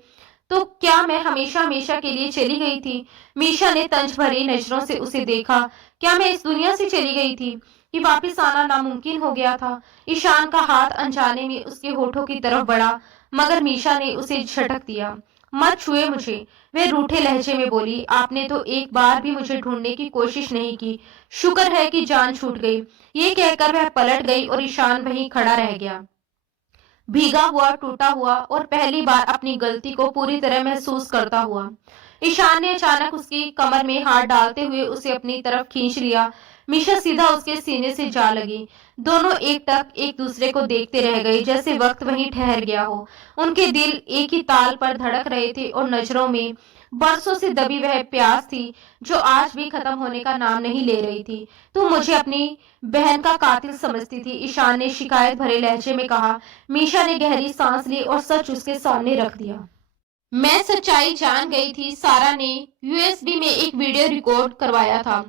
तो क्या मैं हमेशा हमेशा के लिए चली गई थी? मीशा ने तंज भरी नजरों से उसे देखा। क्या मैं इस दुनिया से चली गई थी कि वापस आना नामुमकिन हो गया था? ईशान का हाथ अनजाने में उसके होठों की तरफ बढ़ा, मगर मीशा ने उसे झटक दिया। मत छुए मुझे, वह रूठे लहजे में बोली। आपने तो एक बार भी मुझे ढूंढने की कोशिश नहीं की। शुक्र है कि जान छूट गई। ये कहकर वह पलट गई और ईशान वहीं खड़ा रह गया, भीगा हुआ, टूटा हुआ और पहली बार अपनी गलती को पूरी तरह महसूस करता हुआ। ईशान ने अचानक उसकी कमर में हाथ डालते हुए उसे अपनी तरफ खींच लिया। मीशा सीधा उसके सीने से जा लगी। दोनों एकटक एक दूसरे को देखते रह गए, जैसे वक्त वहीं ठहर गया हो। उनके दिल एक ही ताल पर धड़क रहे थे और नजरों में बरसों से दबी वह प्यास थी जो आज भी खत्म होने का नाम नहीं ले रही थी। तू मुझे अपनी बहन का कातिल समझती थी, ईशान ने शिकायत भरे लहजे में कहा। मीशा ने गहरी सांस ली और सच उसके सामने रख दिया। मैं सच्चाई जान गई थी। सारा ने यूएसबी में एक वीडियो रिकॉर्ड करवाया था।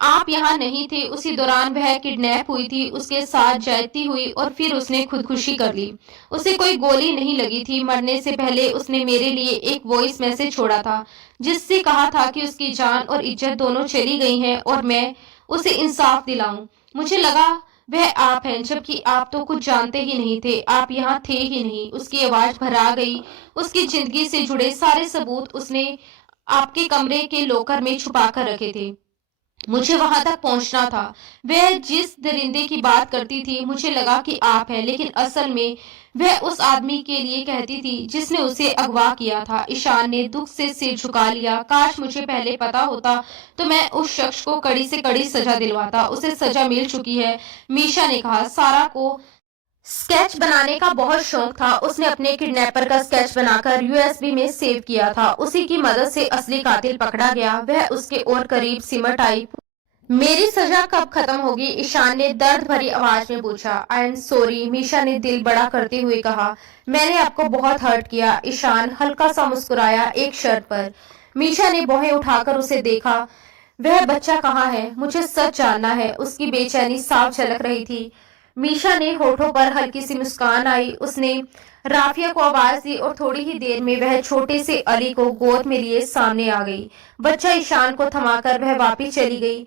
आप यहाँ नहीं थे। उसी दौरान वह किडनैप हुई थी, उसके साथ ज्यादती हुई और फिर उसने खुदकुशी कर ली। उसे कोई गोली नहीं लगी थी। मरने से पहले उसने मेरे लिए एक वॉइस मैसेज छोड़ा था, जिससे कहा था कि उसकी जान और इज्जत दोनों चली गई हैं और मैं उसे इंसाफ दिलाऊं। मुझे लगा वह आप हैं, जबकि आप तो कुछ जानते ही नहीं थे। आप यहाँ थे ही नहीं। उसकी आवाज भरा गई। उसकी जिंदगी से जुड़े सारे सबूत उसने आपके कमरे के लॉकर में छुपा कर रखे थे। मुझे वहां तक पहुंचना था। वह जिस दरिंदे की बात करती थी, मुझे लगा कि आप हैं, लेकिन असल में वह उस आदमी के लिए कहती थी जिसने उसे अगवा किया था। ईशान ने दुख से सिर झुका लिया। काश मुझे पहले पता होता तो मैं उस शख्स को कड़ी से कड़ी सजा दिलवाता। उसे सजा मिल चुकी है, मीशा ने कहा। सारा को स्केच बनाने का बहुत शौक था। उसने अपने किडनैपर का स्केच बनाकर यूएसबी में सेव किया था। उसी की मदद से असली कातिल पकड़ा गया। वह उसके और करीब सिमट आई। मेरी सजा कब खत्म होगी? ईशान ने दर्द भरी आवाज में पूछा। आई एम सॉरी, मीशा ने दिल बड़ा करते हुए कहा। मैंने आपको बहुत हर्ट किया। ईशान हल्का सा मुस्कुराया, एक शर्त पर। मीशा ने भौहें उठाकर उसे देखा। वह बच्चा कहाँ है? मुझे सच जानना है। उसकी बेचैनी साफ झलक रही थी। मीशा ने होठों पर हल्की सी मुस्कान आई। उसने राफिया को आवाज दी और थोड़ी ही देर में वह छोटे से अली को गोद में लिए सामने आ गई। बच्चा ईशान को थमाकर वह वापिस चली गई।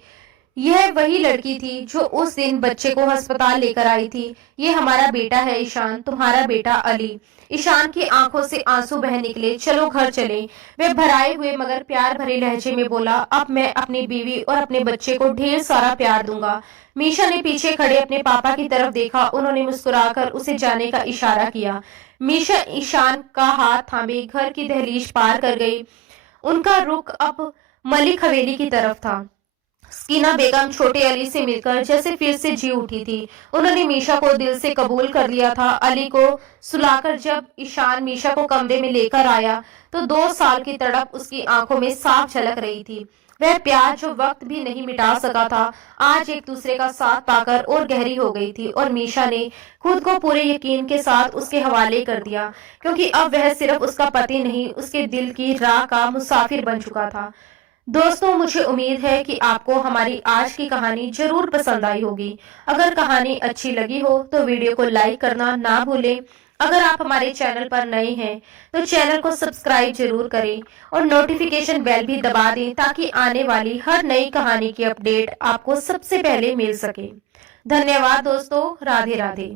यह वही लड़की थी जो उस दिन बच्चे को अस्पताल लेकर आई थी। ये हमारा बेटा है ईशान, तुम्हारा बेटा अली। ईशान की आंखों से आंसू बह निकले। चलो घर चले, वह भराए हुए मगर प्यार भरे लहजे में बोला। अब मैं अपनी बीवी और अपने बच्चे को ढेर सारा प्यार दूंगा। मीशा ने पीछे खड़े अपने पापा की तरफ देखा। उन्होंने मुस्कुराकर उसे जाने का इशारा किया। मीशा ईशान का हाथ थामे घर की दहलीज पार कर गई। उनका रुख अब मलिक हवेली की तरफ था। स्कीना बेगम छोटे अली से मिलकर जैसे फिर से जी उठी थी। उन्होंने मीशा को दिल से कबूल कर लिया था। अली को सुलाकर जब ईशान मीशा को कमरे में लेकर आया तो 2 साल की तड़प उसकी आंखों में साफ झलक रही थी। वह प्यार जो वक्त भी नहीं मिटा सका था, आज एक दूसरे का साथ पाकर और गहरी हो गई थी। और मीशा ने खुद को पूरे यकीन के साथ उसके हवाले कर दिया, क्योंकि अब वह सिर्फ उसका पति नहीं, उसके दिल की राह का मुसाफिर बन चुका था। दोस्तों, मुझे उम्मीद है कि आपको हमारी आज की कहानी जरूर पसंद आई होगी। अगर कहानी अच्छी लगी हो तो वीडियो को लाइक करना ना भूलें। अगर आप हमारे चैनल पर नए हैं तो चैनल को सब्सक्राइब जरूर करें और नोटिफिकेशन बेल भी दबा दें, ताकि आने वाली हर नई कहानी की अपडेट आपको सबसे पहले मिल सके। धन्यवाद दोस्तों। राधे राधे।